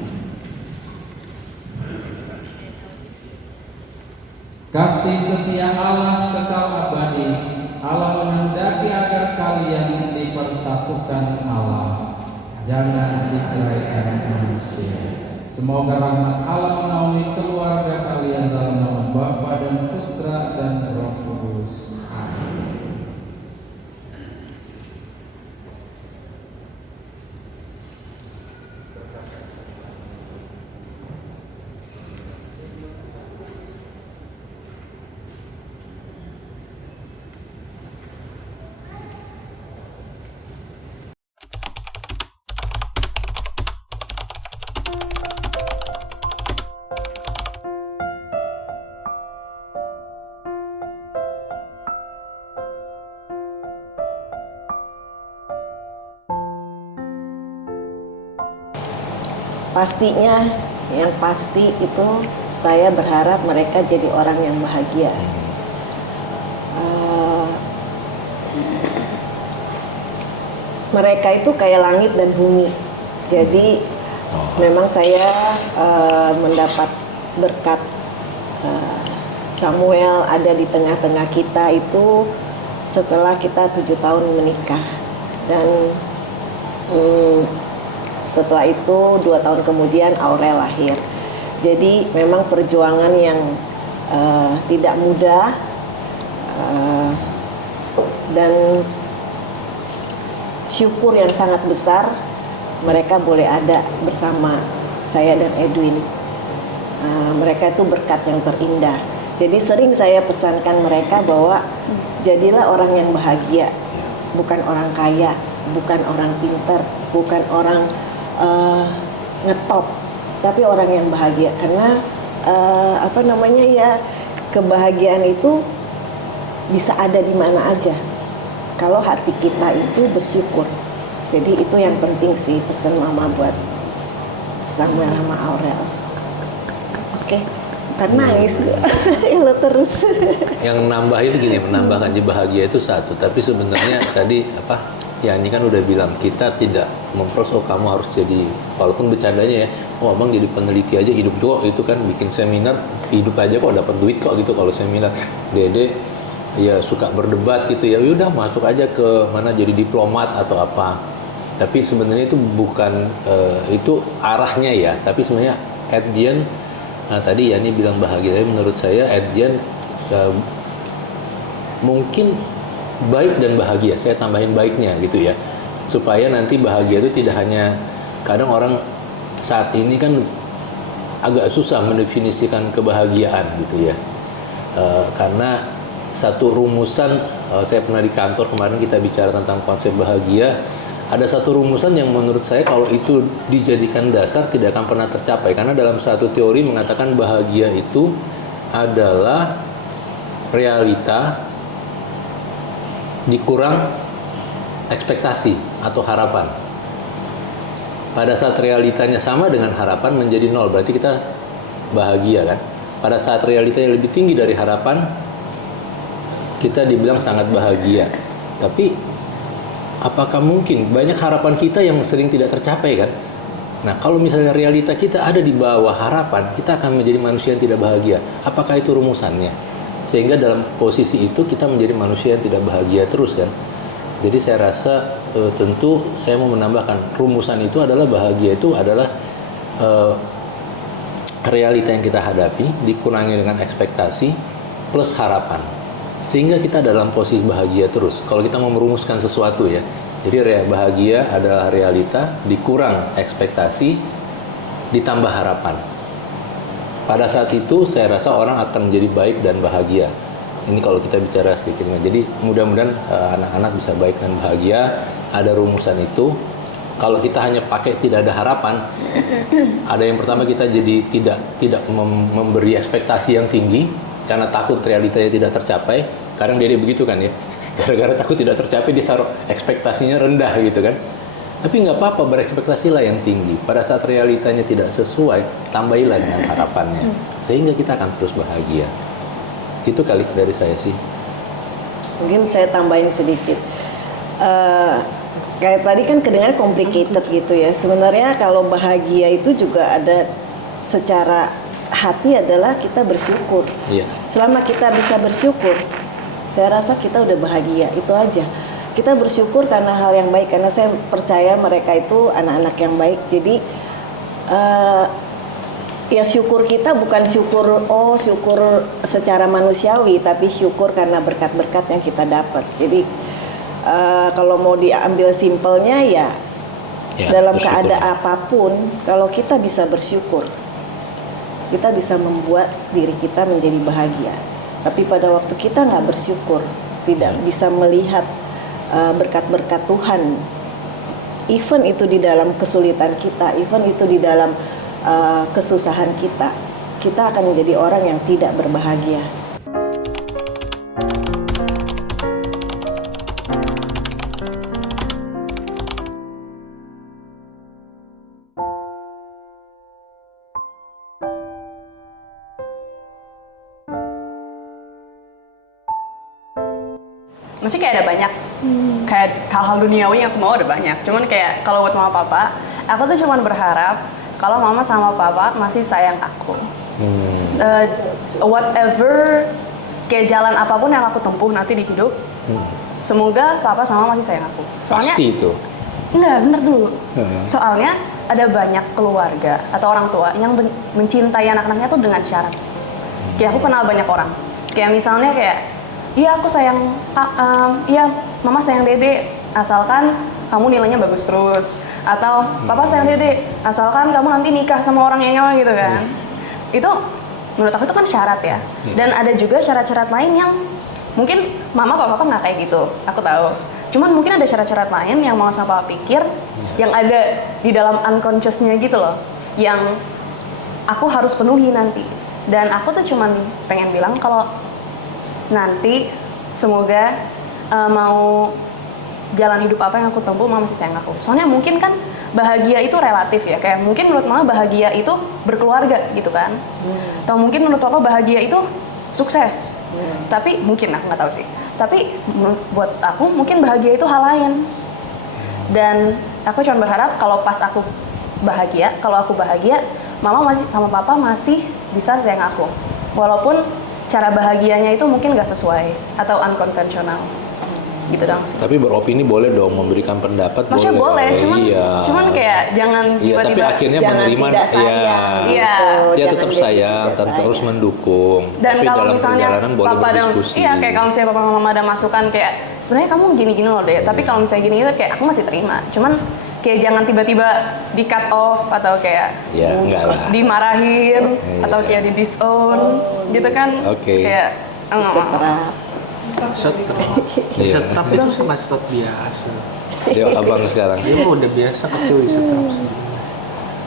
Kasih kasih setia Allah kekal abadi. Allah menghendaki agar kalian dipersatukan Allah, jangan diceraikan manusia. Semoga rahmat Allah menaungi keluarga kalian dalam nama Bapa dan Putra dan Roh Kudus. Amin. Pastinya, yang pasti itu saya berharap mereka jadi orang yang bahagia. Mereka itu kayak langit dan bumi. Jadi memang saya mendapat berkat Samuel ada di tengah-tengah kita itu setelah kita 7 tahun menikah, dan setelah itu 2 tahun kemudian Aurel lahir. Jadi memang perjuangan yang tidak mudah, dan syukur yang sangat besar mereka boleh ada bersama saya dan Edwin. Mereka itu berkat yang terindah. Jadi sering saya pesankan mereka bahwa jadilah orang yang bahagia, bukan orang kaya, bukan orang pintar, bukan orang ngetop, tapi orang yang bahagia. Karena kebahagiaan itu bisa ada di mana aja kalau hati kita itu bersyukur. Jadi itu yang penting sih pesan mama buat Samuel sama Aurel. Oke, ntar nangis lo terus. Yang nambah itu gini, menambahkan di bahagia itu satu, tapi sebenarnya tadi ya ini kan udah bilang kita tidak memproses kamu harus jadi, walaupun bercandanya ya, abang jadi peneliti aja hidup kok, itu kan bikin seminar hidup aja kok dapat duit kok gitu kalau seminar. Dede ya suka berdebat gitu ya, udah masuk aja ke mana jadi diplomat atau apa. Tapi sebenarnya itu bukan itu arahnya ya, tapi sebenarnya at the end, tadi Yani bilang bahagia, tapi menurut saya at the end mungkin baik dan bahagia, saya tambahin baiknya gitu ya, supaya nanti bahagia itu tidak hanya, kadang orang saat ini kan agak susah mendefinisikan kebahagiaan gitu ya, karena satu rumusan, saya pernah di kantor kemarin kita bicara tentang konsep bahagia, ada satu rumusan yang menurut saya kalau itu dijadikan dasar tidak akan pernah tercapai, karena dalam satu teori mengatakan bahagia itu adalah realita dikurang ekspektasi atau harapan. Pada saat realitanya sama dengan harapan menjadi 0, berarti kita bahagia kan. Pada saat realitanya lebih tinggi dari harapan, kita dibilang sangat bahagia. Tapi apakah mungkin banyak harapan kita yang sering tidak tercapai kan? Nah, kalau misalnya realita kita ada di bawah harapan, kita akan menjadi manusia yang tidak bahagia. Apakah itu rumusannya? Sehingga dalam posisi itu kita menjadi manusia yang tidak bahagia terus kan. Jadi saya rasa tentu saya mau menambahkan rumusan itu adalah bahagia itu adalah realita yang kita hadapi dikurangi dengan ekspektasi plus harapan, sehingga kita dalam posisi bahagia terus. Kalau kita mau merumuskan sesuatu ya, jadi bahagia adalah realita dikurang ekspektasi ditambah harapan. Pada saat itu saya rasa orang akan menjadi baik dan bahagia. Ini kalau kita bicara sedikit. Jadi mudah-mudahan anak-anak bisa baik dan bahagia. Ada rumusan itu. Kalau kita hanya pakai tidak ada harapan, ada yang pertama kita jadi tidak memberi ekspektasi yang tinggi karena takut realitanya tidak tercapai. Kadang dia begitu kan ya. Gara-gara takut tidak tercapai dia taruh ekspektasinya rendah gitu kan. Tapi nggak apa-apa, berekspektasilah yang tinggi. Pada saat realitanya tidak sesuai, tambahilah dengan harapannya. Sehingga kita akan terus bahagia. Itu kali dari saya sih. Mungkin saya tambahin sedikit. Kayak tadi kan kedengaran complicated gitu ya. Sebenarnya kalau bahagia itu juga ada secara hati adalah kita bersyukur. Iya. Selama kita bisa bersyukur, saya rasa kita udah bahagia, itu aja. Kita bersyukur karena hal yang baik, karena saya percaya mereka itu anak-anak yang baik. Jadi ya syukur kita bukan syukur secara manusiawi, tapi syukur karena berkat-berkat yang kita dapat. Jadi kalau mau diambil simpelnya ya dalam bersyukur. keadaan apapun, kalau kita bisa bersyukur, kita bisa membuat diri kita menjadi bahagia. Tapi pada waktu kita nggak bersyukur, tidak bisa melihat berkat-berkat Tuhan, even itu di dalam kesulitan kita, even itu di dalam kesusahan kita akan menjadi orang yang tidak berbahagia. Maksudnya kayak ada banyak, kayak hal-hal duniawi yang aku mau ada banyak. Cuman kayak kalau buat mama papa, aku tuh cuman berharap kalau mama sama papa masih sayang aku. Whatever, kayak jalan apapun yang aku tempuh nanti di hidup, semoga papa sama masih sayang aku. Soalnya, Pasti itu. enggak, bener dulu. Soalnya ada banyak keluarga atau orang tua yang mencintai anak-anaknya tuh dengan syarat. Kayak aku kenal banyak orang. Kayak misalnya kayak, iya aku sayang, iya mama sayang dede, asalkan kamu nilainya bagus terus. Atau papa sayang dede, asalkan kamu nanti nikah sama orang yang nyawa gitu kan. Itu menurut aku itu kan syarat ya. Dan ada juga syarat-syarat lain yang mungkin mama papa nggak kayak gitu, aku tahu. Cuman mungkin ada syarat-syarat lain yang mama sama papa pikir, yang ada di dalam unconscious-nya gitu loh, yang aku harus penuhi nanti. Dan aku tuh cuman pengen bilang kalau nanti semoga mau jalan hidup apa yang aku tempuh, mama masih sayang aku. Soalnya mungkin kan bahagia itu relatif ya, kayak mungkin menurut mama bahagia itu berkeluarga gitu kan, atau mungkin menurut papa bahagia itu sukses. Tapi mungkin aku nggak tahu sih. Tapi buat aku mungkin bahagia itu hal lain. Dan aku cuma berharap kalau pas aku bahagia, mama masih sama papa masih bisa sayang aku, walaupun cara bahagianya itu mungkin nggak sesuai atau unkonvensional gitu dong sih. Tapi beropini boleh dong, memberikan pendapat. Maksudnya boleh, cuman kayak jangan Iya, tapi tiba-tiba akhirnya jangan menerima, tidak sayang. Iya. dia Jangan tetap jadi sayang tidak dan sayang. terus mendukung. Dan Tapi kalau dalam misalnya perjalanan boleh papa dan berdiskusi. iya, kayak kalau misalnya papa mama ada masukan kayak sebenarnya kamu gini-gini loh deh, tapi kalau misalnya gini itu kayak aku masih terima. Cuman kayak jangan tiba-tiba di cut off atau kayak Ya, enggak lah. dimarahin Iya. atau kayak di disown gitu kan. Oke. Kayak Seterap. Iya. Setrap itu sama setrap biasa. Yuk, abang sekarang. Dia mah udah biasa kecil setrap.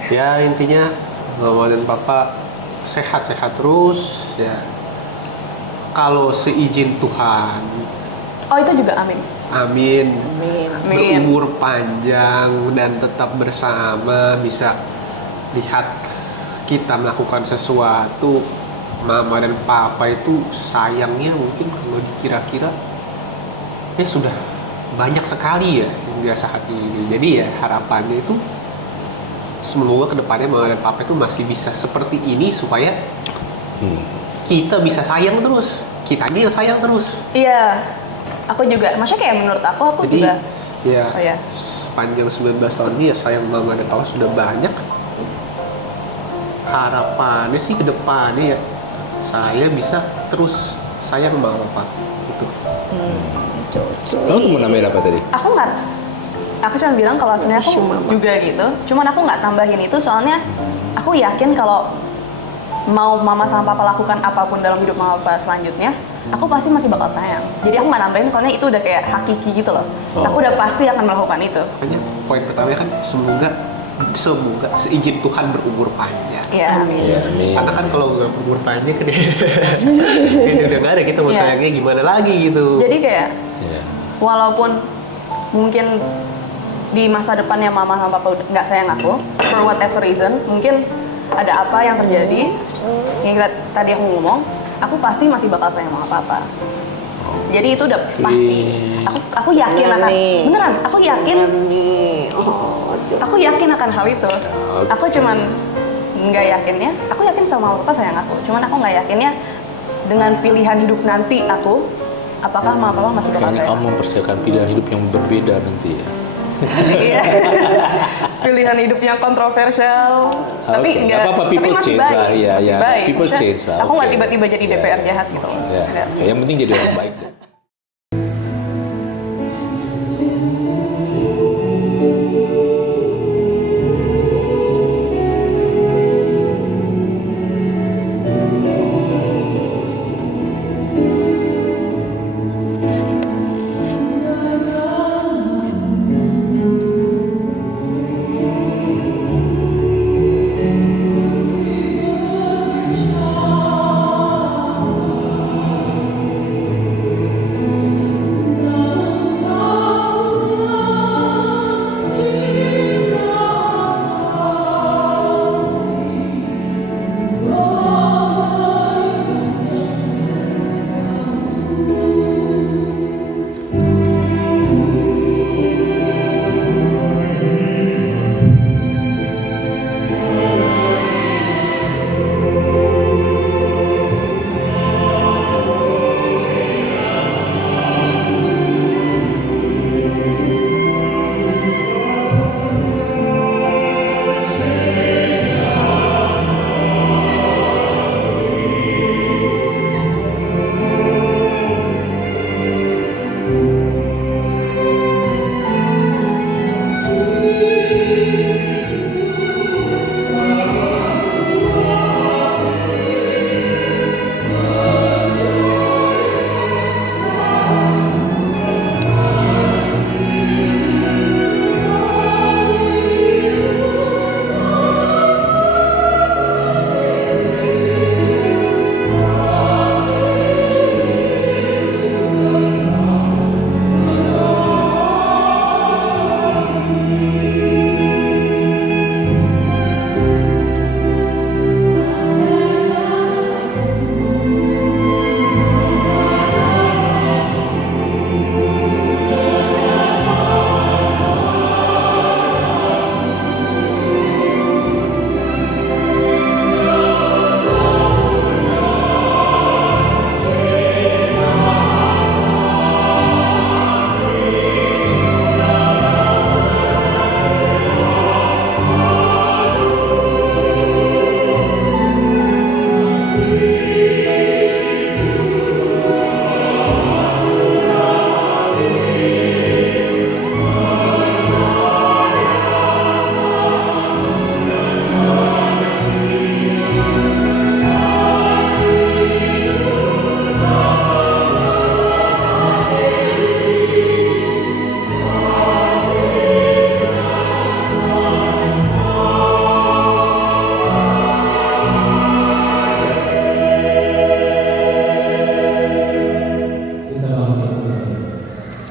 Ya intinya mama dan papa sehat-sehat terus ya. Kalau seizin Tuhan, oh itu juga amin. amin. Amin. Amin. Berumur panjang dan tetap bersama, bisa lihat kita melakukan sesuatu, mama dan papa itu sayangnya mungkin kalau dikira-kira ya sudah banyak sekali ya hingga saat ini. Jadi ya harapannya itu semoga kedepannya mama dan papa itu masih bisa seperti ini supaya kita bisa sayang terus, kitanya yang sayang terus. Iya. Aku juga, maksudnya kayak menurut aku Jadi juga. ya Oh ya. sepanjang 19 tahun ini ya sayang mama dan papa sudah banyak. Harapannya sih kedepannya ya saya bisa terus sayang sama papa gitu. Kamu mau nambahin apa tadi? Aku cuma bilang kalau sebenarnya aku juga gitu. Cuman aku nggak tambahin itu soalnya aku yakin kalau mau mama sama papa lakukan apapun dalam hidup mama papa selanjutnya, aku pasti masih bakal sayang. Jadi aku nggak nambahin soalnya itu udah kayak hakiki gitu loh. Aku udah pasti akan melakukan itu. Makanya poin pertama kan semoga seizin Tuhan berumur panjang. Iya. Ya, amin. Karena kan kalau nggak berumur panjang kan ini udah nggak ada, kita mau Iya. sayangnya gimana lagi gitu. Jadi kayak Ya. walaupun mungkin di masa depannya mama sama papa nggak sayang aku, for whatever reason, mungkin ada apa yang terjadi, yang tadi aku ngomong, aku pasti masih bakal sayang sama papa. Jadi itu udah pasti. Aku yakin akan, Amin. beneran, aku yakin, Amin. Oh, aku yakin akan hal itu. Aku cuman nggak yakinnya, aku yakin sama papa sayang aku, cuman aku nggak yakinnya dengan pilihan hidup nanti aku, apakah mama papa masih bakal Kayaknya saya? kamu mempersiapkan pilihan hidup yang berbeda nanti ya. Iya. Pilihan hidup yang kontroversial, tapi Oke, enggak, nggak apa-apa, tapi people masih change baik, lah, iya, masih iya. baik. People Maksudnya, change lah, aku nggak oke. tiba-tiba jadi Iya, DPR iya. jahat gitu loh. Ya. Enggak. Yang penting jadi orang baik.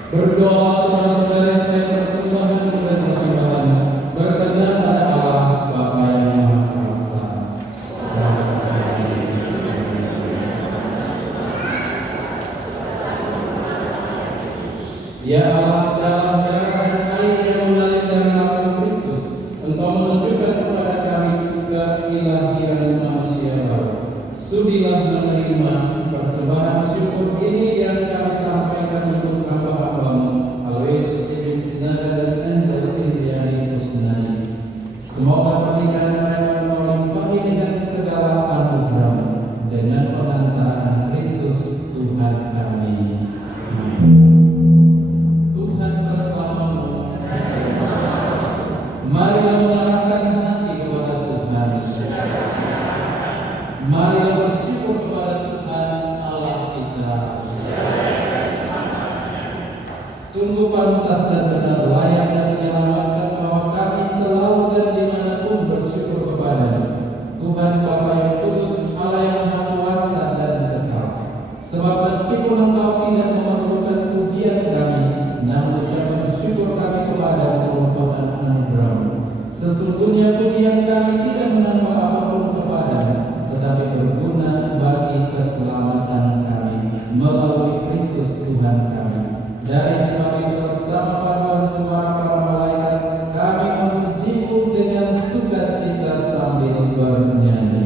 Berdoa saudara-saudara sekalian, persembahan dan persembahan berkenan pada Allah Bapa yang Maha Kuasa. Ya Allah, dalam darah dan air yang mengalir dari lambung Kristus, Engkau menunjukkan kepada kami keilahian manusia baru. Sudilah menerima persembahan syukur ini yang kami sampaikan untuk hamba-Hamba-Mu, Aloysius Edwin Sinaga dan Angel Indriani Kusnadi. Semoga pernikahan mereka melimpahi dengan segala anugerah dengan pengantaran Kristus Tuhan kami. Tuhan bersamamu. Marilah mengarahkan hati kepada Tuhan. Marilah bersyukur kepada Tuhan Allah kita. Sungguh pantas dan benar, layak dan menyelamatkan bahwa kami selalu dan dimanapun bersyukur kepada Tuhan Bapa yang kudus, Allah yang Maha Kuasa dan kekal. Sebab meskipun Engkau tidak memerlukan pujian kami, namun ucapan syukur kami kepada merupakan anugerah-Mu. Sesungguhnya pujian kami tidak menambah apapun kepada-Mu, tetapi berguna bagi keselamatan kami melalui Kristus Tuhan kami. Dari sebab itu bersama paduan suara para malaikat kami memuji-Mu dengan sukacita sambil bernyanyi.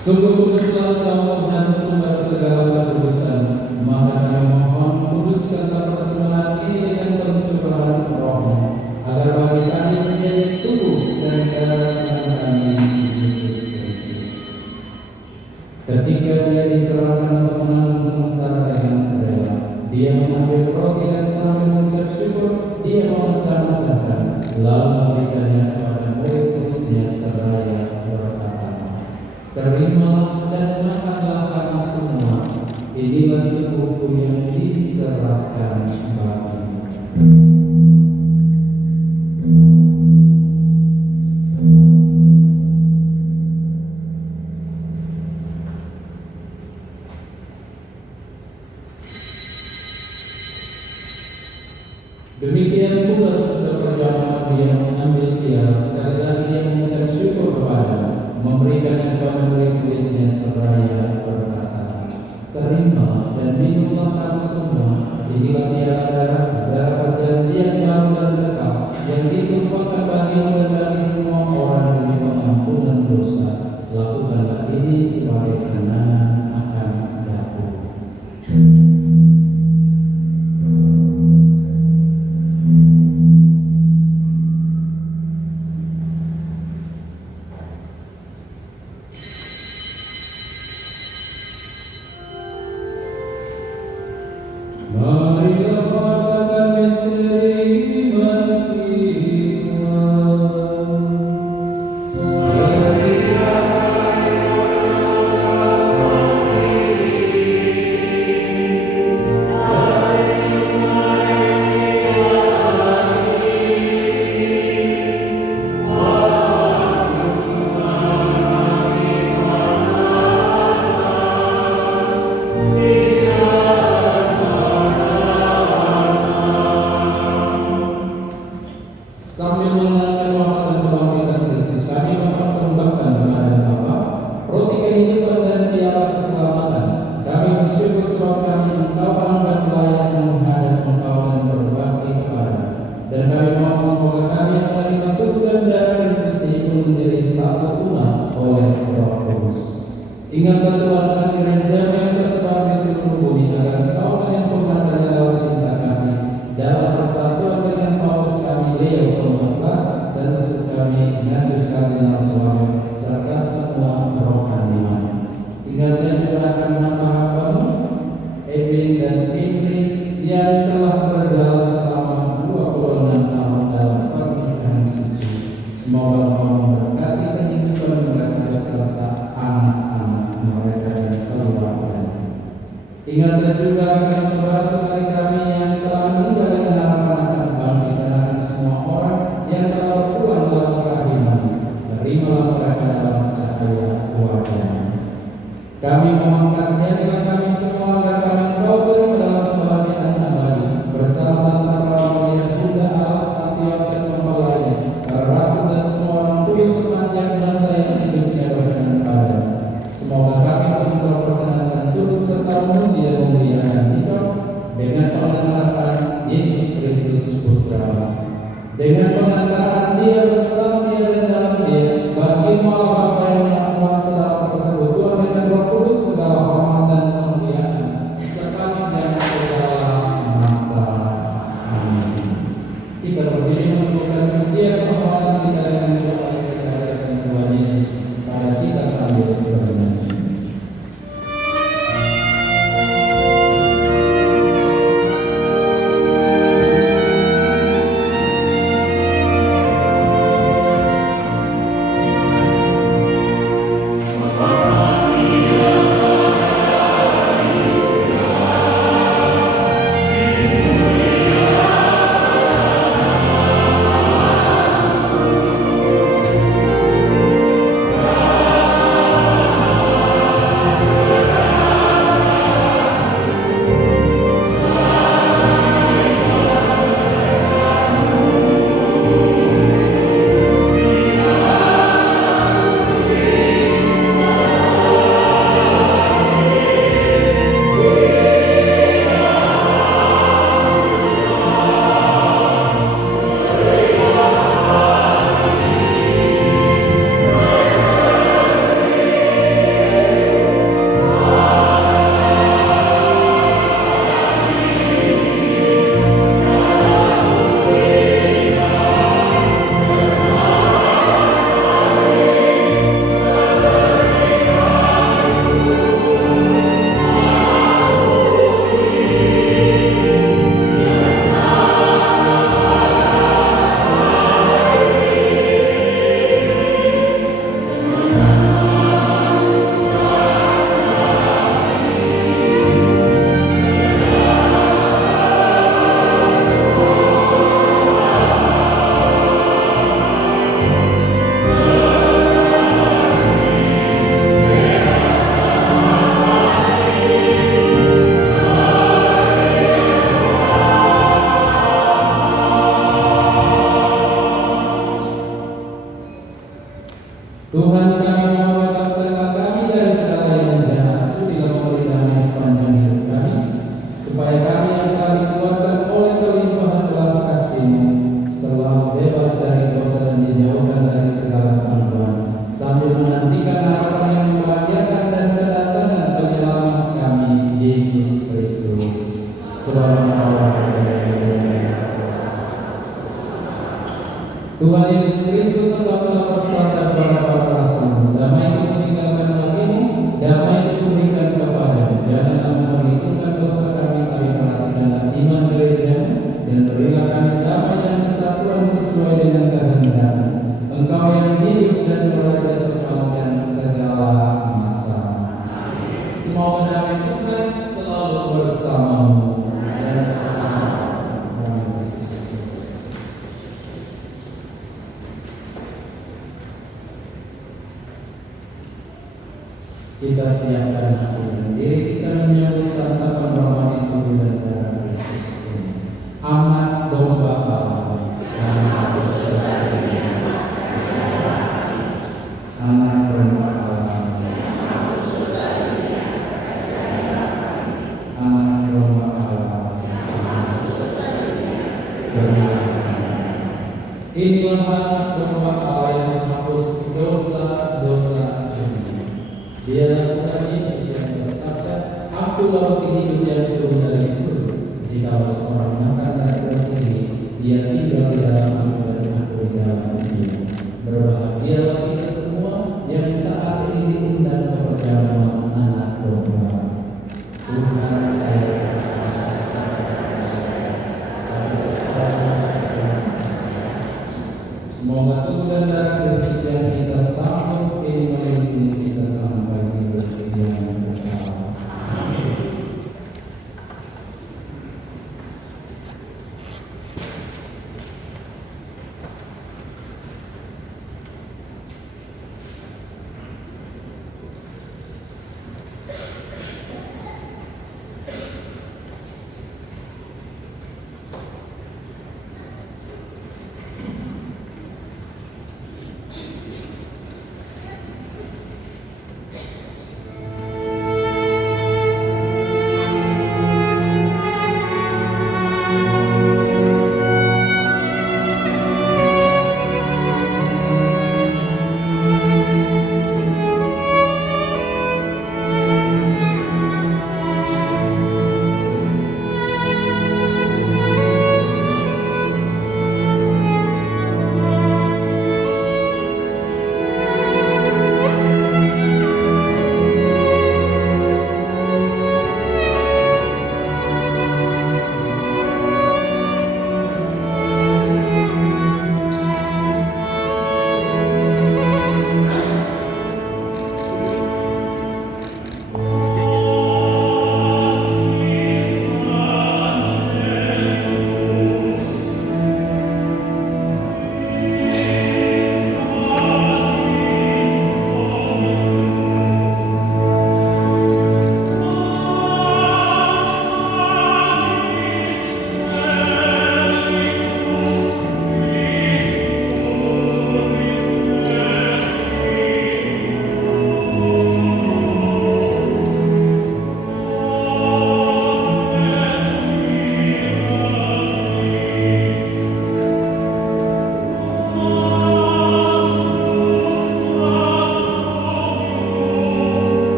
Sungguh kuduslah Engkau Tuhan sumber segala kekudusan, maka kami mohon kuduskanlah persembahan ini dengan pencurahan Roh-Mu, agar bagi kami menjadi tubuh dan darah Tuhan kami Yesus Kristus. Ketika Dia diserahkan untuk menanggung sengsara dengan rela, Dia mengambil roti dan sambil mengucap syukur, Dia memecah-mecahkan, lalu memberikannya kepada murid-muridnya seraya berkata, "Terimalah dan makanlah kamu semua, inilah tubuhku yang diserahkan bagimu." Demikian pula sesudah perjalanan Dia mengambil piala, sekali lagi Dia mengucap syukur kepada, memberikannya kepada murid-muridnya seraya berkata, "Terimalah dan minumlah kamu semua, inilah piala darah perjanjian baru dan kekal, yang ditumpahkan bagimu dan bagi semua orang demi pengampunan dosa. Lakukanlah ini sebagai kenangan akan aku." Marilah mengatakan misteri iman kita. Sambil mengenangkan wafat dan kebangkitan Kristus, kami mempersembahkan kepada Bapa roti kehidupan dan piala keselamatan. Kami bersyukur sebab kami Engkau anggap layak menghadap Engkau dan berbakti kepada. Dan kami mohon semoga kami yang menerima tubuh dan darah Kristus itu menjadi satu tunas oleh Roh Kudus. Ingatlah Tuhan akan gereja-Mu yang tersebar di seluruh bumi, agar Engkau menyempurnakannya dalam cinta kasih, dalam persatuan dengan Paus kami Leo ke-14 dan uskup kami Ignatius Kardinal Suarez serta semua rohaniwan. Ingatlah juga akan hamba-Hamba-Mu Edwin dan Indri yang telah berjalan selama 26 tahun dalam pernikahan suci. Semoga Engkau memberkati kehidupan mereka serta anak-anak mereka dan keluarganya. Ingatlah juga akan saudara-saudari kami yang telah meninggal dengan harapan akan bangkit, dan akan semua orang yang telah berpulang dalam kerahiman. Terimalah mereka dalam cahaya wajah-Mu. Kami mohon kasihanilah kami semua agar kami Engkau terima dalam kebahagiaan abadi bersama Santa Maria Bunda Allah Sang Yosef Pembelanya, para rasul dan semua orang kudus sepanjang masa yang hidup dengan pada. Semoga kami Engkau perkenankan turut serta memuji dan memuliakan Engkau dengan pengantaran Yesus Kristus Putra, dengan pengantaran Dia, bersama Dia dan dalam Dia, bagi Allah Bapa yang Maha Kuasa dalam persekutuan dengan Roh Kudus, segala hormat dan kemuliaan sepanjang segala masa. Amin. Kita berdiri mengucapkan pujian penghormatan kita dengan doa kita dan Tuhan Yesus pada kita sambil bernyanyi. damai itu kuberikan kepadamu. Janganlah memperhitungkan dosa kami, tapi perhatikanlah iman gereja, dan berilah kami damai dan kesatuan sesuai dengan kehendakmu. Engkau yang hidup dan beraja sepanjang segala masa. Semoga damai Tuhan selalu bersamamu dan kita siapkan hati dan diri kita menyambut santapan rohani tubuh dan darah Kristus ini. Amat domba Allah yang harus selesai. Amat domba Allah. Amat domba Allah. Inilah anak domba Allah yang menghapus dosa-dosa dunia. Dia lakukan Yesus yang bersabda, "Aku roti hidup yang turun dari surga. Jika seorang makan dari roti ini, dia tinggal di dalam aku dan aku di dalam dia." Berbahagialah kita semua yang saat ini diundang ke perjamuan anak domba. Tuhan saya. Semoga tubuh dan darah Kristus yang kita sambut ini melindungi kita sampai hidup yang kekal.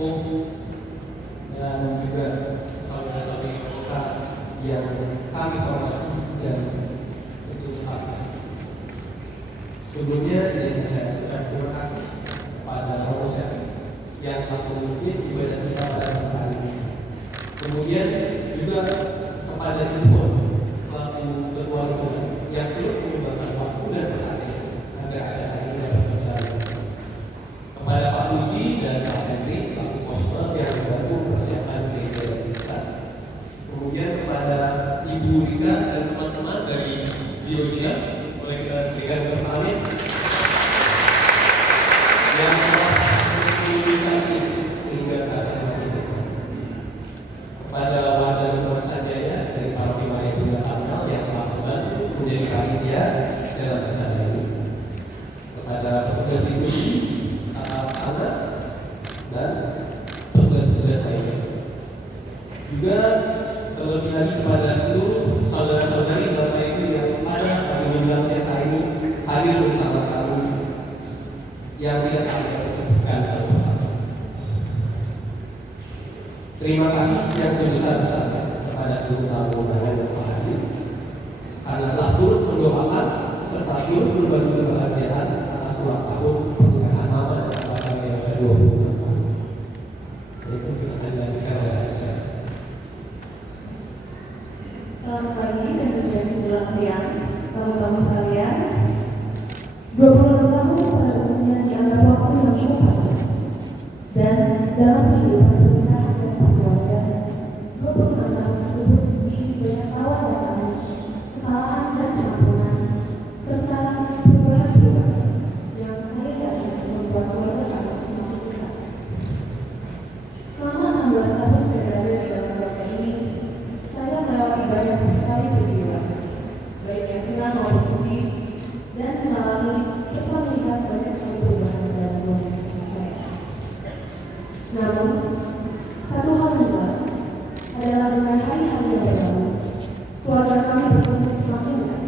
Om dan juga saudara-saudari kita yang kami hormati dan tentu sahabat. Sebelumnya ingin saya ucapkan terima kasih kepada Romo yang telah memimpin ibadah kita pada hari ini. Kemudian juga kepada Info selaku ketua rombongan yang turut menyumbangkan waktu dan perhatian agar acara ini dapat berjalan. Kepada Pak Uji dan Pak Henry selaku poster yang membantu persiapan gereja kita. Kemudian kepada Ibu Rika dan teman-teman dari Biogia, boleh kita berikan pertanyaan yang telah menginisiasi sehingga ke acara ini. Kepada warga Rumah Sanjaya dari Paroki Maria Bunda Amal yang telah membantu menjadi panitia dalam acara ini. Kepada petugas divisi, anak dan tugas-tugas lainnya. Juga terlebih lagi kepada seluruh saudara-saudari Bapak Ibu yang ada pada minggu siang hari ini hadir bersama kami yang tidak ada disebutkan satu persatu. Terima kasih yang sebesar-besarnya kepada seluruh tamu undangan yang hadir karena telah turut mendoakan serta turut berbagi kebahagiaan atas ulang tahun pernikahan mama dan pasangan yang ke-20. Itu kita akan dilanjutkan oleh saya. Selamat pagi dan menjadi menjelang siang, tamu-tamu sekalian. 26 tahun pada umumnya dianggap waktu yang cukup panjang. Dan dalam kehidupan pernikahan dan keluarga, 26 tahun tersebut diisi banyak tawa dan tangis, kesalahan dan pengampunan, serta perubahan-perubahan yang saya yakin membuat keluarga kami semakin dekat. Selama 16 tahun saya berada di dalam keluarga ini, saya melewati banyak sekali peristiwa, baik yang senang maupun sedih, dan mengalami serta melihat banyak sekali perubahan dalam kondisi saya. Namun, satu hal yang jelas adalah dengan hari-hari yang berlalu, keluarga kami bertumbuh semakin dekat.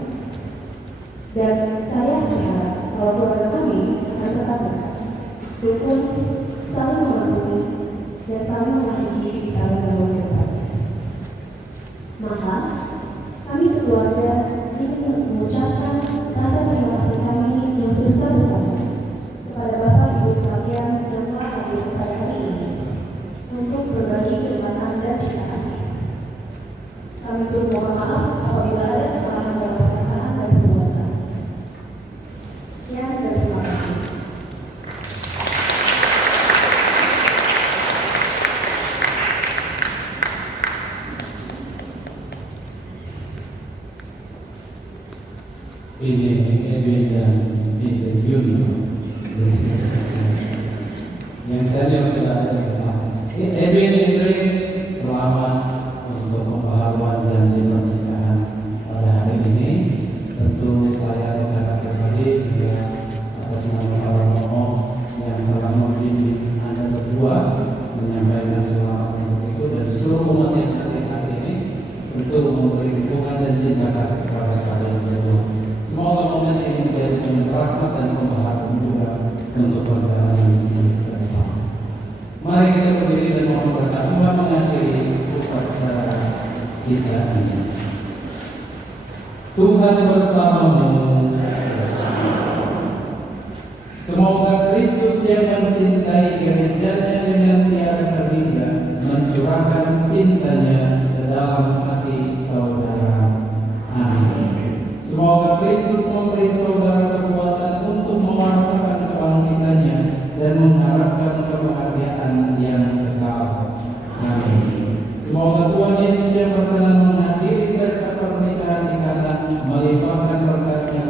Dan saya berharap bahwa keluarga kami akan tetap dekat, rukun, saling mengampuni, dan saling mengasihi di tahun yang depan. Maka, kami sekeluarga ingin mengucapkan rasa terima kasih kami yang sebesar-besarnya kepada Bapak Ibu sekalian yang telah hadir pada hari ini untuk berbagi kenikmatan dan cinta kasih. Kami turut mohon maaf apabila ada kesalahan dalam perkataan dan perbuatan. Sekian dan terima kasih. Ini Edwin dan interview yang saya sudah ada. Edwin selamat untuk pembaharuan janji pernikahan pada hari ini. Tentu saya secara pribadi juga atas nama para romo yang telah membimbing Anda berdua menyampaikan selamat untuk itu dan seluruh umat yang hadir hari ini untuk memberi dukungan dan cinta kasih kepada kalian berdua. Semoga momen ini menjadi momen rahmat dan pembaharuan juga untuk perjalanan ini ke depan. Mari kita berdiri dan mohon berkat Tuhan mengakhiri upacara kita ini. Tuhan bersamamu. Semoga Kristus yang mencintai gerejanya dengan tiada terhingga mencurahkan cintanya ke dalam hati saudara. Amin. Semoga Kristus memberi saudara kekuatan untuk mewartakan kebangkitannya dan mengharapkan kebahagiaan yang kekal. Amin. Semoga Tuhan Yesus yang berkenan menghadiri pesta pernikahan ikatan melimpahkan berkat-Nya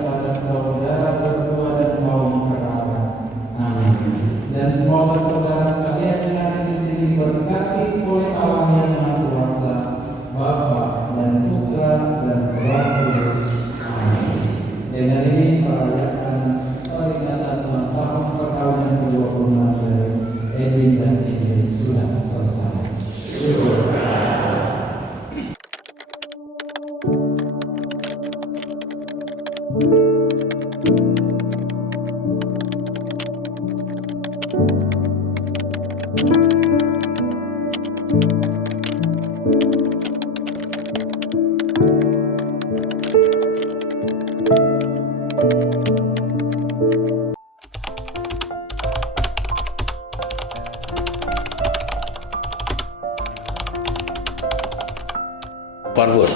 One word.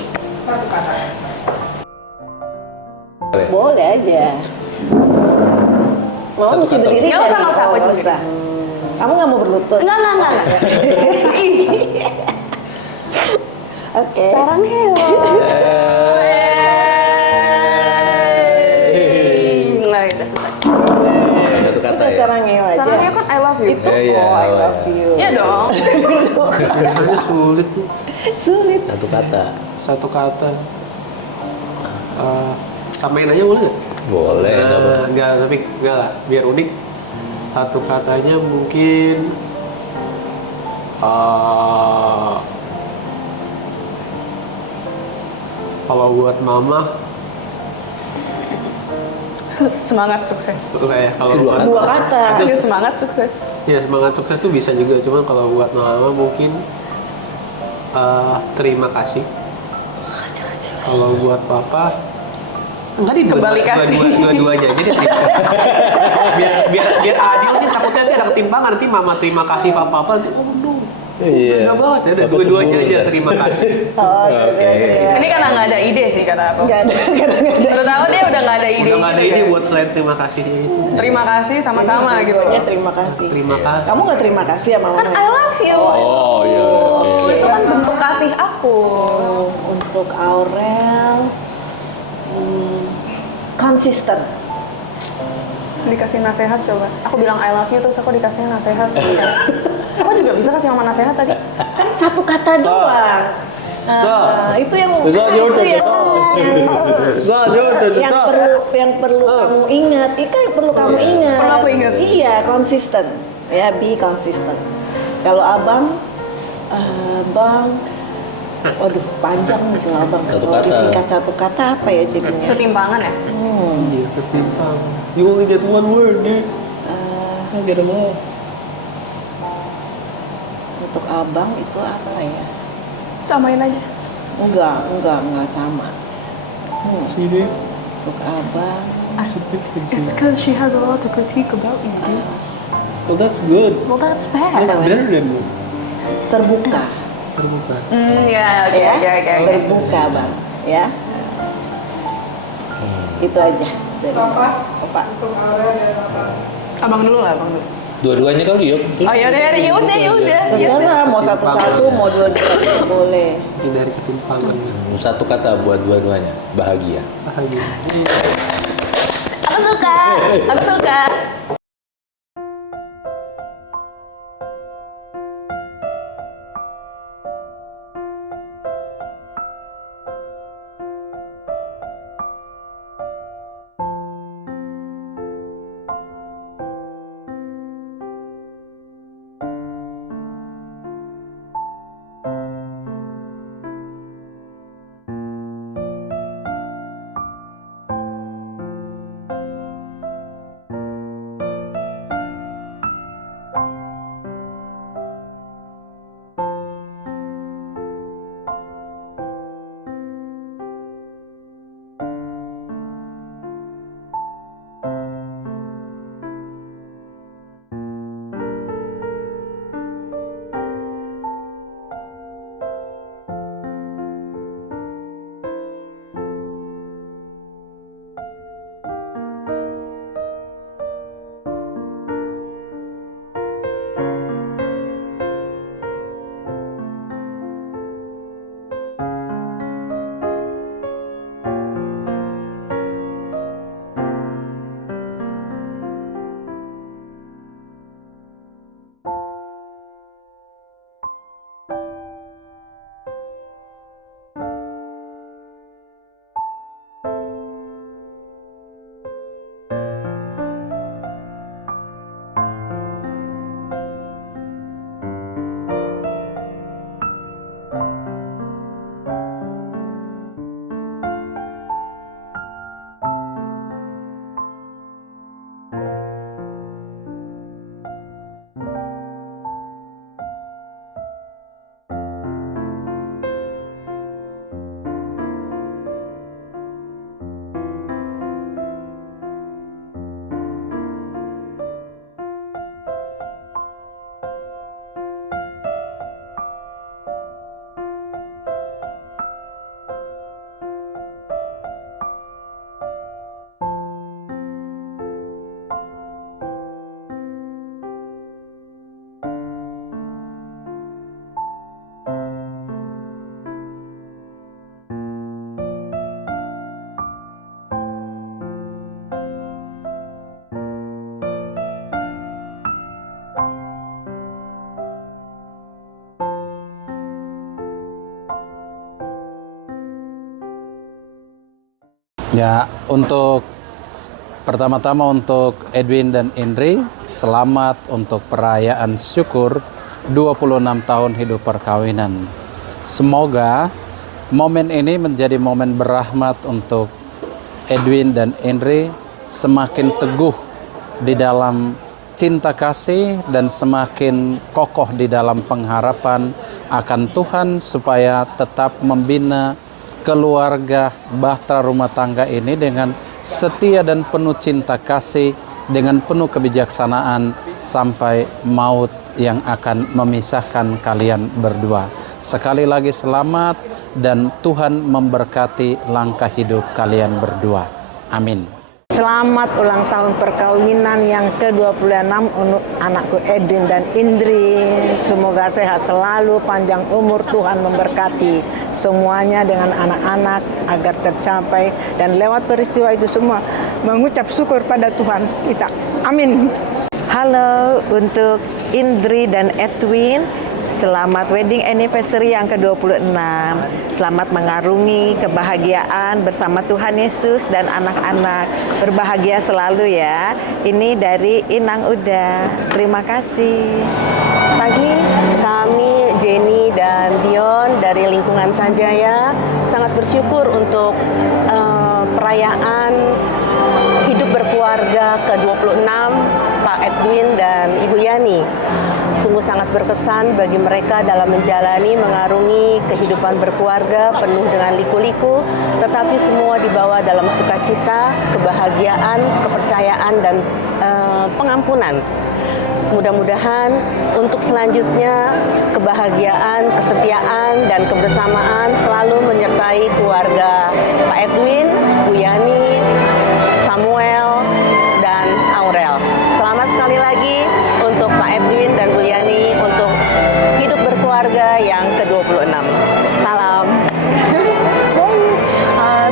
Boleh aja. Mama Satu mesti kata. berdiri Nggak usah, kan? nggak usah, aku Nggak juga. usah. Kamu nggak mau berlutut? Enggak. Oke. Sarang hewan. Nggak, udah selesai. Satu kata Udah ya. sarang hewan aja. Sarang hewan kan I love you. Itu Iya, I iya. love you. Iya dong. Biasanya sulit tuh. Sulit. Satu kata. Satu kata. Samain aja boleh nggak? Boleh, nggak apa. Enggak, tapi enggak lah, biar unik. Satu katanya mungkin kalau buat mama Semangat sukses. kayak kalau Itu dua buat Dua kata. Aduh, semangat sukses. ya semangat sukses tuh bisa juga, cuman kalau buat mama mungkin terima kasih. Kalau buat papa enggak di Kembali kasih. dua-duanya. Jadi biar adil nih, takutnya nanti ada ketimpangan, nanti mama terima kasih papa nanti Iya. enggak banget ya, udah Apa dua-duanya cemburu aja kan? terima kasih. Oh, Oke. Ini karena nggak ada ide sih kata aku. Nggak ada. Udah tahu dia udah nggak ada ide. Udah nggak ada gitu ini kan. buat selain terima kasih itu. Terima kasih sama-sama gitu. Dua-duanya terima kasih. Terima kasih. Kamu nggak terima kasih sama mama? Kan I love you. Oh iya. Oke. Itu kan bentuk kasih aku. Untuk Aurel, konsisten. Dikasih nasehat coba. Aku bilang I love you terus aku dikasih nasehat. Aku juga bisa kasih mama nasehat tadi. Kan satu kata doang. Itu yang yang perlu kamu ingat. Itu yang perlu kamu ingat. Perlu aku ingat. Iya, konsisten. Ya, be konsisten. Kalau abang, waduh panjang nih kalau abang. Satu Kalau kata. disingkat satu kata apa ya jadinya? Ketimpangan ya. Iya, ketimpang. You only get one word, dude. I get them all. Untuk abang itu apa ya? Samain aja. Enggak sama. See, dude. Untuk abang, It's cause she has a lot to critique about you. Well, that's good. Well, that's That's bad. better than me. terbuka. Terbuka. Ya, oke, Ya, oke. terbuka bang, ya. Itu aja. Dari Opa. Abang dulu lah, abang dulu. Dua-duanya kali yuk. Oh yaudah. Terserah mau satu-satu mau dua-dua boleh. Hindari ketimpangan. Satu kata buat dua-duanya. Bahagia. Bahagia. Aku suka. Ya, untuk pertama-tama untuk Edwin dan Indri, selamat untuk perayaan syukur 26 tahun hidup perkawinan. Semoga momen ini menjadi momen berahmat untuk Edwin dan Indri semakin teguh di dalam cinta kasih dan semakin kokoh di dalam pengharapan akan Tuhan supaya tetap membina keluarga bahtera rumah tangga ini dengan setia dan penuh cinta kasih, dengan penuh kebijaksanaan sampai maut yang akan memisahkan kalian berdua. Sekali lagi selamat dan Tuhan memberkati langkah hidup kalian berdua. Amin. Selamat ulang tahun perkawinan yang ke-26 untuk anakku Edwin dan Indri. Semoga sehat selalu, panjang umur, Tuhan memberkati semuanya dengan anak-anak agar tercapai. Dan lewat peristiwa itu semua mengucap syukur pada Tuhan kita. Amin. Halo untuk Indri dan Edwin. Selamat wedding anniversary yang ke-26. Selamat mengarungi kebahagiaan bersama Tuhan Yesus dan anak-anak. Berbahagia selalu ya. Ini dari Inang Uda. Terima kasih. Pagi, kami Jenny dan Dion dari lingkungan Sanjaya sangat bersyukur untuk perayaan hidup berkeluarga ke-26 Pak Edwin dan Ibu Yani. Sungguh sangat berkesan bagi mereka dalam menjalani, mengarungi kehidupan berkeluarga penuh dengan liku-liku, tetapi semua dibawa dalam sukacita, kebahagiaan, kepercayaan, dan pengampunan. Mudah-mudahan untuk selanjutnya kebahagiaan, kesetiaan, dan kebersamaan selalu menyertai keluarga Pak Edwin, Bu Yani, Samuel, dan Aurel. Selamat sekali lagi untuk Pak Edwin dan Bu Yani untuk hidup berkeluarga yang ke-26. Salam.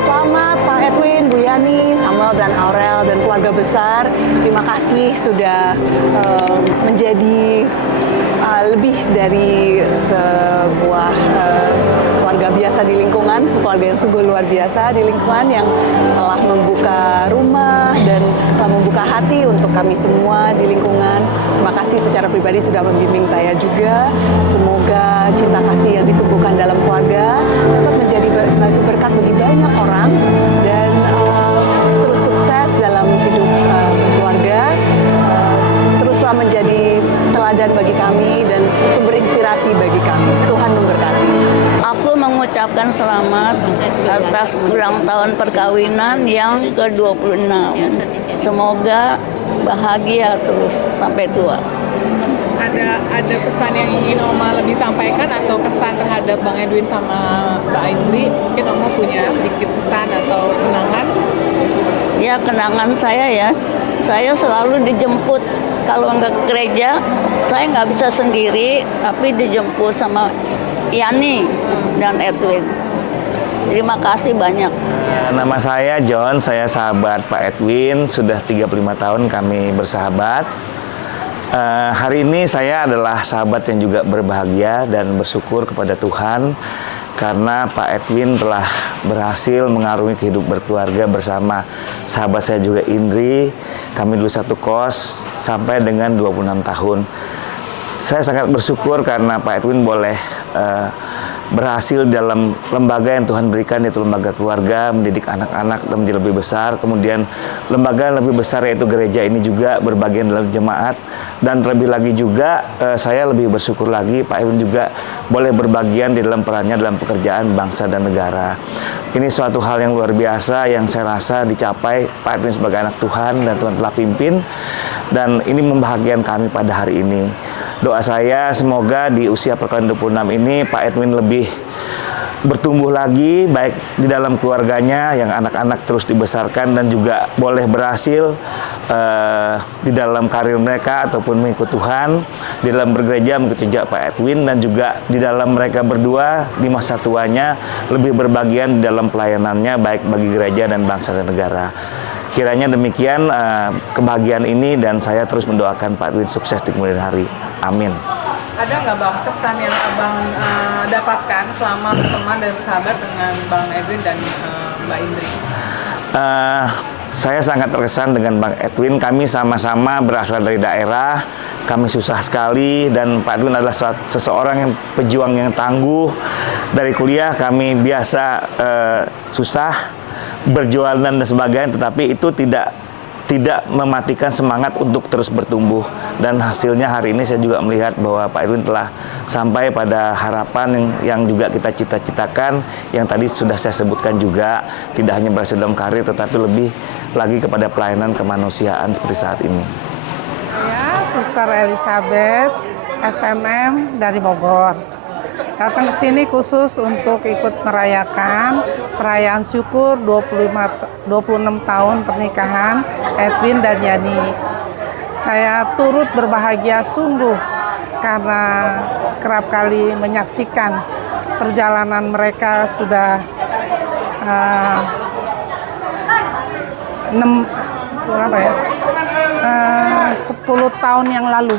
Selamat Pak Edwin, Bu Yani, Samuel dan Aurel dan keluarga besar. Terima kasih sudah menjadi lebih dari sebuah keluarga biasa di lingkungan, keluarga yang sungguh luar biasa di lingkungan yang telah membuka rumah dan telah membuka hati untuk kami semua di lingkungan. Terima kasih secara pribadi sudah membimbing saya juga. Semoga cinta kasih yang ditumbuhkan dalam keluarga dapat menjadi berkat bagi banyak orang dan terus sukses dalam hidup berkeluarga. Teruslah menjadi teladan bagi kami dan sumber inspirasi bagi kami. Tuhan memberkati. Aku mengucapkan selamat atas ulang tahun perkawinan yang ke-26. Semoga bahagia terus sampai tua. Ada pesan yang ingin Oma lebih sampaikan atau kesan terhadap Bang Edwin sama Mbak Indri? Mungkin Oma punya sedikit pesan atau kenangan? Ya, kenangan saya ya. Saya selalu dijemput kalau nggak ke gereja. Saya nggak bisa sendiri, tapi dijemput sama Yani dan Edwin. Terima kasih banyak. Nama saya John, saya sahabat Pak Edwin, sudah 35 tahun kami bersahabat. Hari ini saya adalah sahabat yang juga berbahagia dan bersyukur kepada Tuhan karena Pak Edwin telah berhasil mengarungi kehidupan berkeluarga bersama sahabat saya juga Indri. Kami dulu satu kos sampai dengan 26 tahun. Saya sangat bersyukur karena Pak Edwin boleh berhasil dalam lembaga yang Tuhan berikan, yaitu lembaga keluarga, mendidik anak-anak dan menjadi lebih besar. Kemudian lembaga yang lebih besar yaitu gereja ini juga berbagian dalam jemaat. Dan terlebih lagi juga saya lebih bersyukur lagi Pak Edwin juga boleh berbagian di dalam perannya dalam pekerjaan bangsa dan negara. Ini suatu hal yang luar biasa yang saya rasa dicapai Pak Edwin sebagai anak Tuhan dan Tuhan telah pimpin. Dan ini membahagiakan kami pada hari ini. Doa saya semoga di usia perkawinan 26 ini Pak Edwin lebih bertumbuh lagi baik di dalam keluarganya yang anak-anak terus dibesarkan dan juga boleh berhasil di dalam karir mereka ataupun mengikut Tuhan di dalam bergereja mengikuti jejak Pak Edwin dan juga di dalam mereka berdua di masa tuanya lebih berbagian di dalam pelayanannya baik bagi gereja dan bangsa dan negara. Kiranya demikian kebahagiaan ini dan saya terus mendoakan Pak Edwin sukses di kemudian hari. Amin. Ada nggak Bang kesan yang Abang dapatkan selama berteman dan bersahabat dengan Bang Edwin dan Mbak Indri? Saya sangat terkesan dengan Bang Edwin. Kami sama-sama berasal dari daerah, kami susah sekali, dan Pak Edwin adalah seseorang yang pejuang yang tangguh. Dari kuliah kami biasa susah, berjualan dan sebagainya, tetapi itu tidak mematikan semangat untuk terus bertumbuh. Dan hasilnya hari ini saya juga melihat bahwa Pak Edwin telah sampai pada harapan yang juga kita cita-citakan, yang tadi sudah saya sebutkan juga, tidak hanya berhasil dalam karir tetapi lebih lagi kepada pelayanan kemanusiaan seperti saat ini. Saya Suster Elizabeth, FMM dari Bogor. Datang ke sini khusus untuk ikut merayakan perayaan syukur 26 tahun pernikahan Edwin dan Yani. Saya turut berbahagia sungguh karena kerap kali menyaksikan perjalanan mereka sudah 10 tahun yang lalu.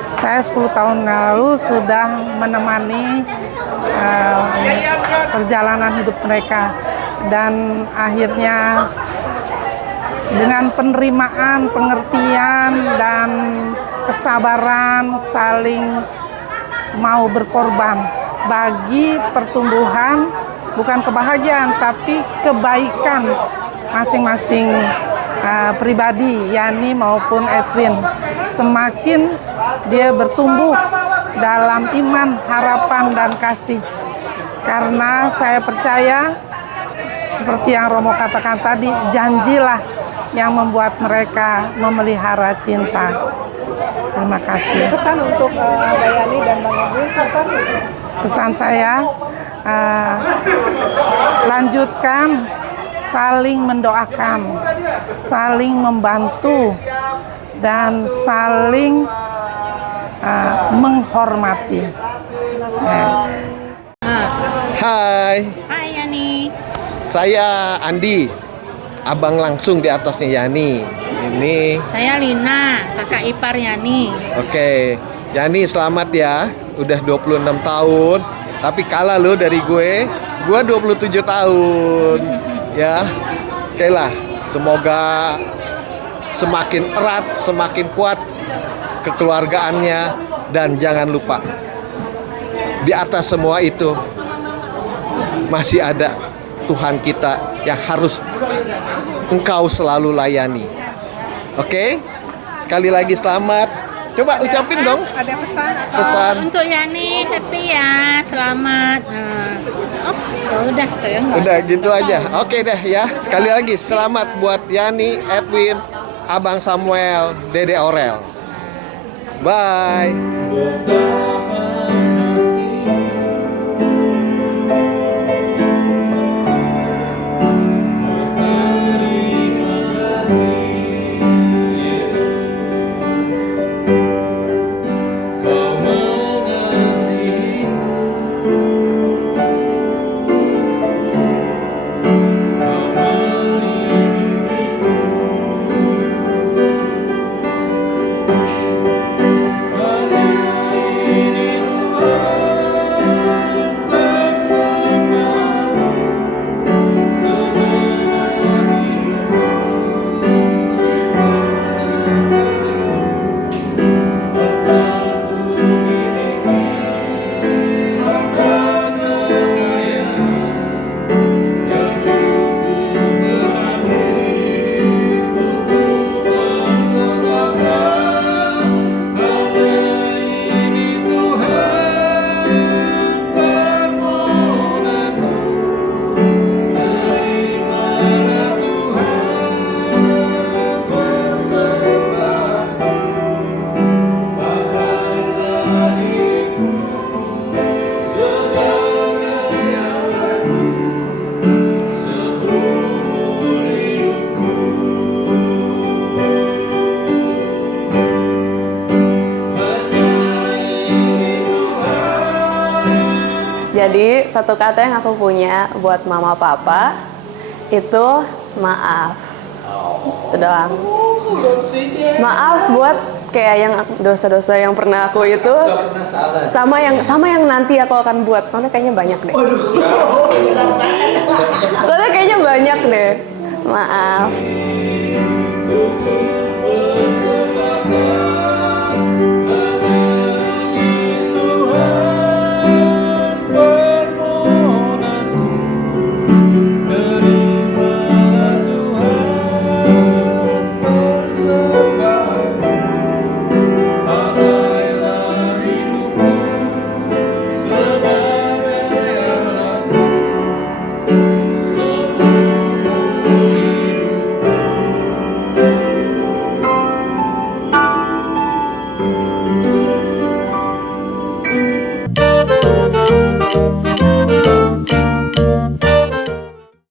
Saya 10 tahun yang lalu sudah menemani perjalanan hidup mereka, dan akhirnya dengan penerimaan, pengertian, dan kesabaran saling mau berkorban bagi pertumbuhan, bukan kebahagiaan tapi kebaikan masing-masing pribadi, Yani maupun Edwin. Semakin dia bertumbuh dalam iman, harapan, dan kasih. Karena saya percaya, seperti yang Romo katakan tadi, janjilah yang membuat mereka memelihara cinta. Terima kasih. Pesan untuk Mbak Yani dan Bang Edwin, Suster? Pesan saya, lanjutkan saling mendoakan, saling membantu, dan saling menghormati. Hai. Hai Yani. Saya Andi, abang langsung di atasnya Yani. Ini. Saya Lina, kakak ipar Yani. Oke, Yani selamat ya. Udah 26 tahun, tapi kalah lo dari gue. Gue 27 tahun. Ya, oke lah. Semoga semakin erat, semakin kuat kekeluargaannya, dan jangan lupa di atas semua itu masih ada Tuhan kita yang harus engkau selalu layani. Oke? Sekali lagi selamat. Coba ucapin dong. Ada pesan? Pesan. Untuk Yani, happy ya, selamat. Udah, saya nggak. Udah gitu aja. Oke deh ya. Sekali lagi selamat buat Yani, Edwin, Abang Samuel, Dede Aurel. Bye. Jadi satu kata yang aku punya buat mama papa itu maaf. Itu doang. Maaf buat kayak yang dosa-dosa yang pernah aku itu sama yang nanti aku akan buat, soalnya kayaknya banyak deh. Soalnya kayaknya banyak deh. Maaf.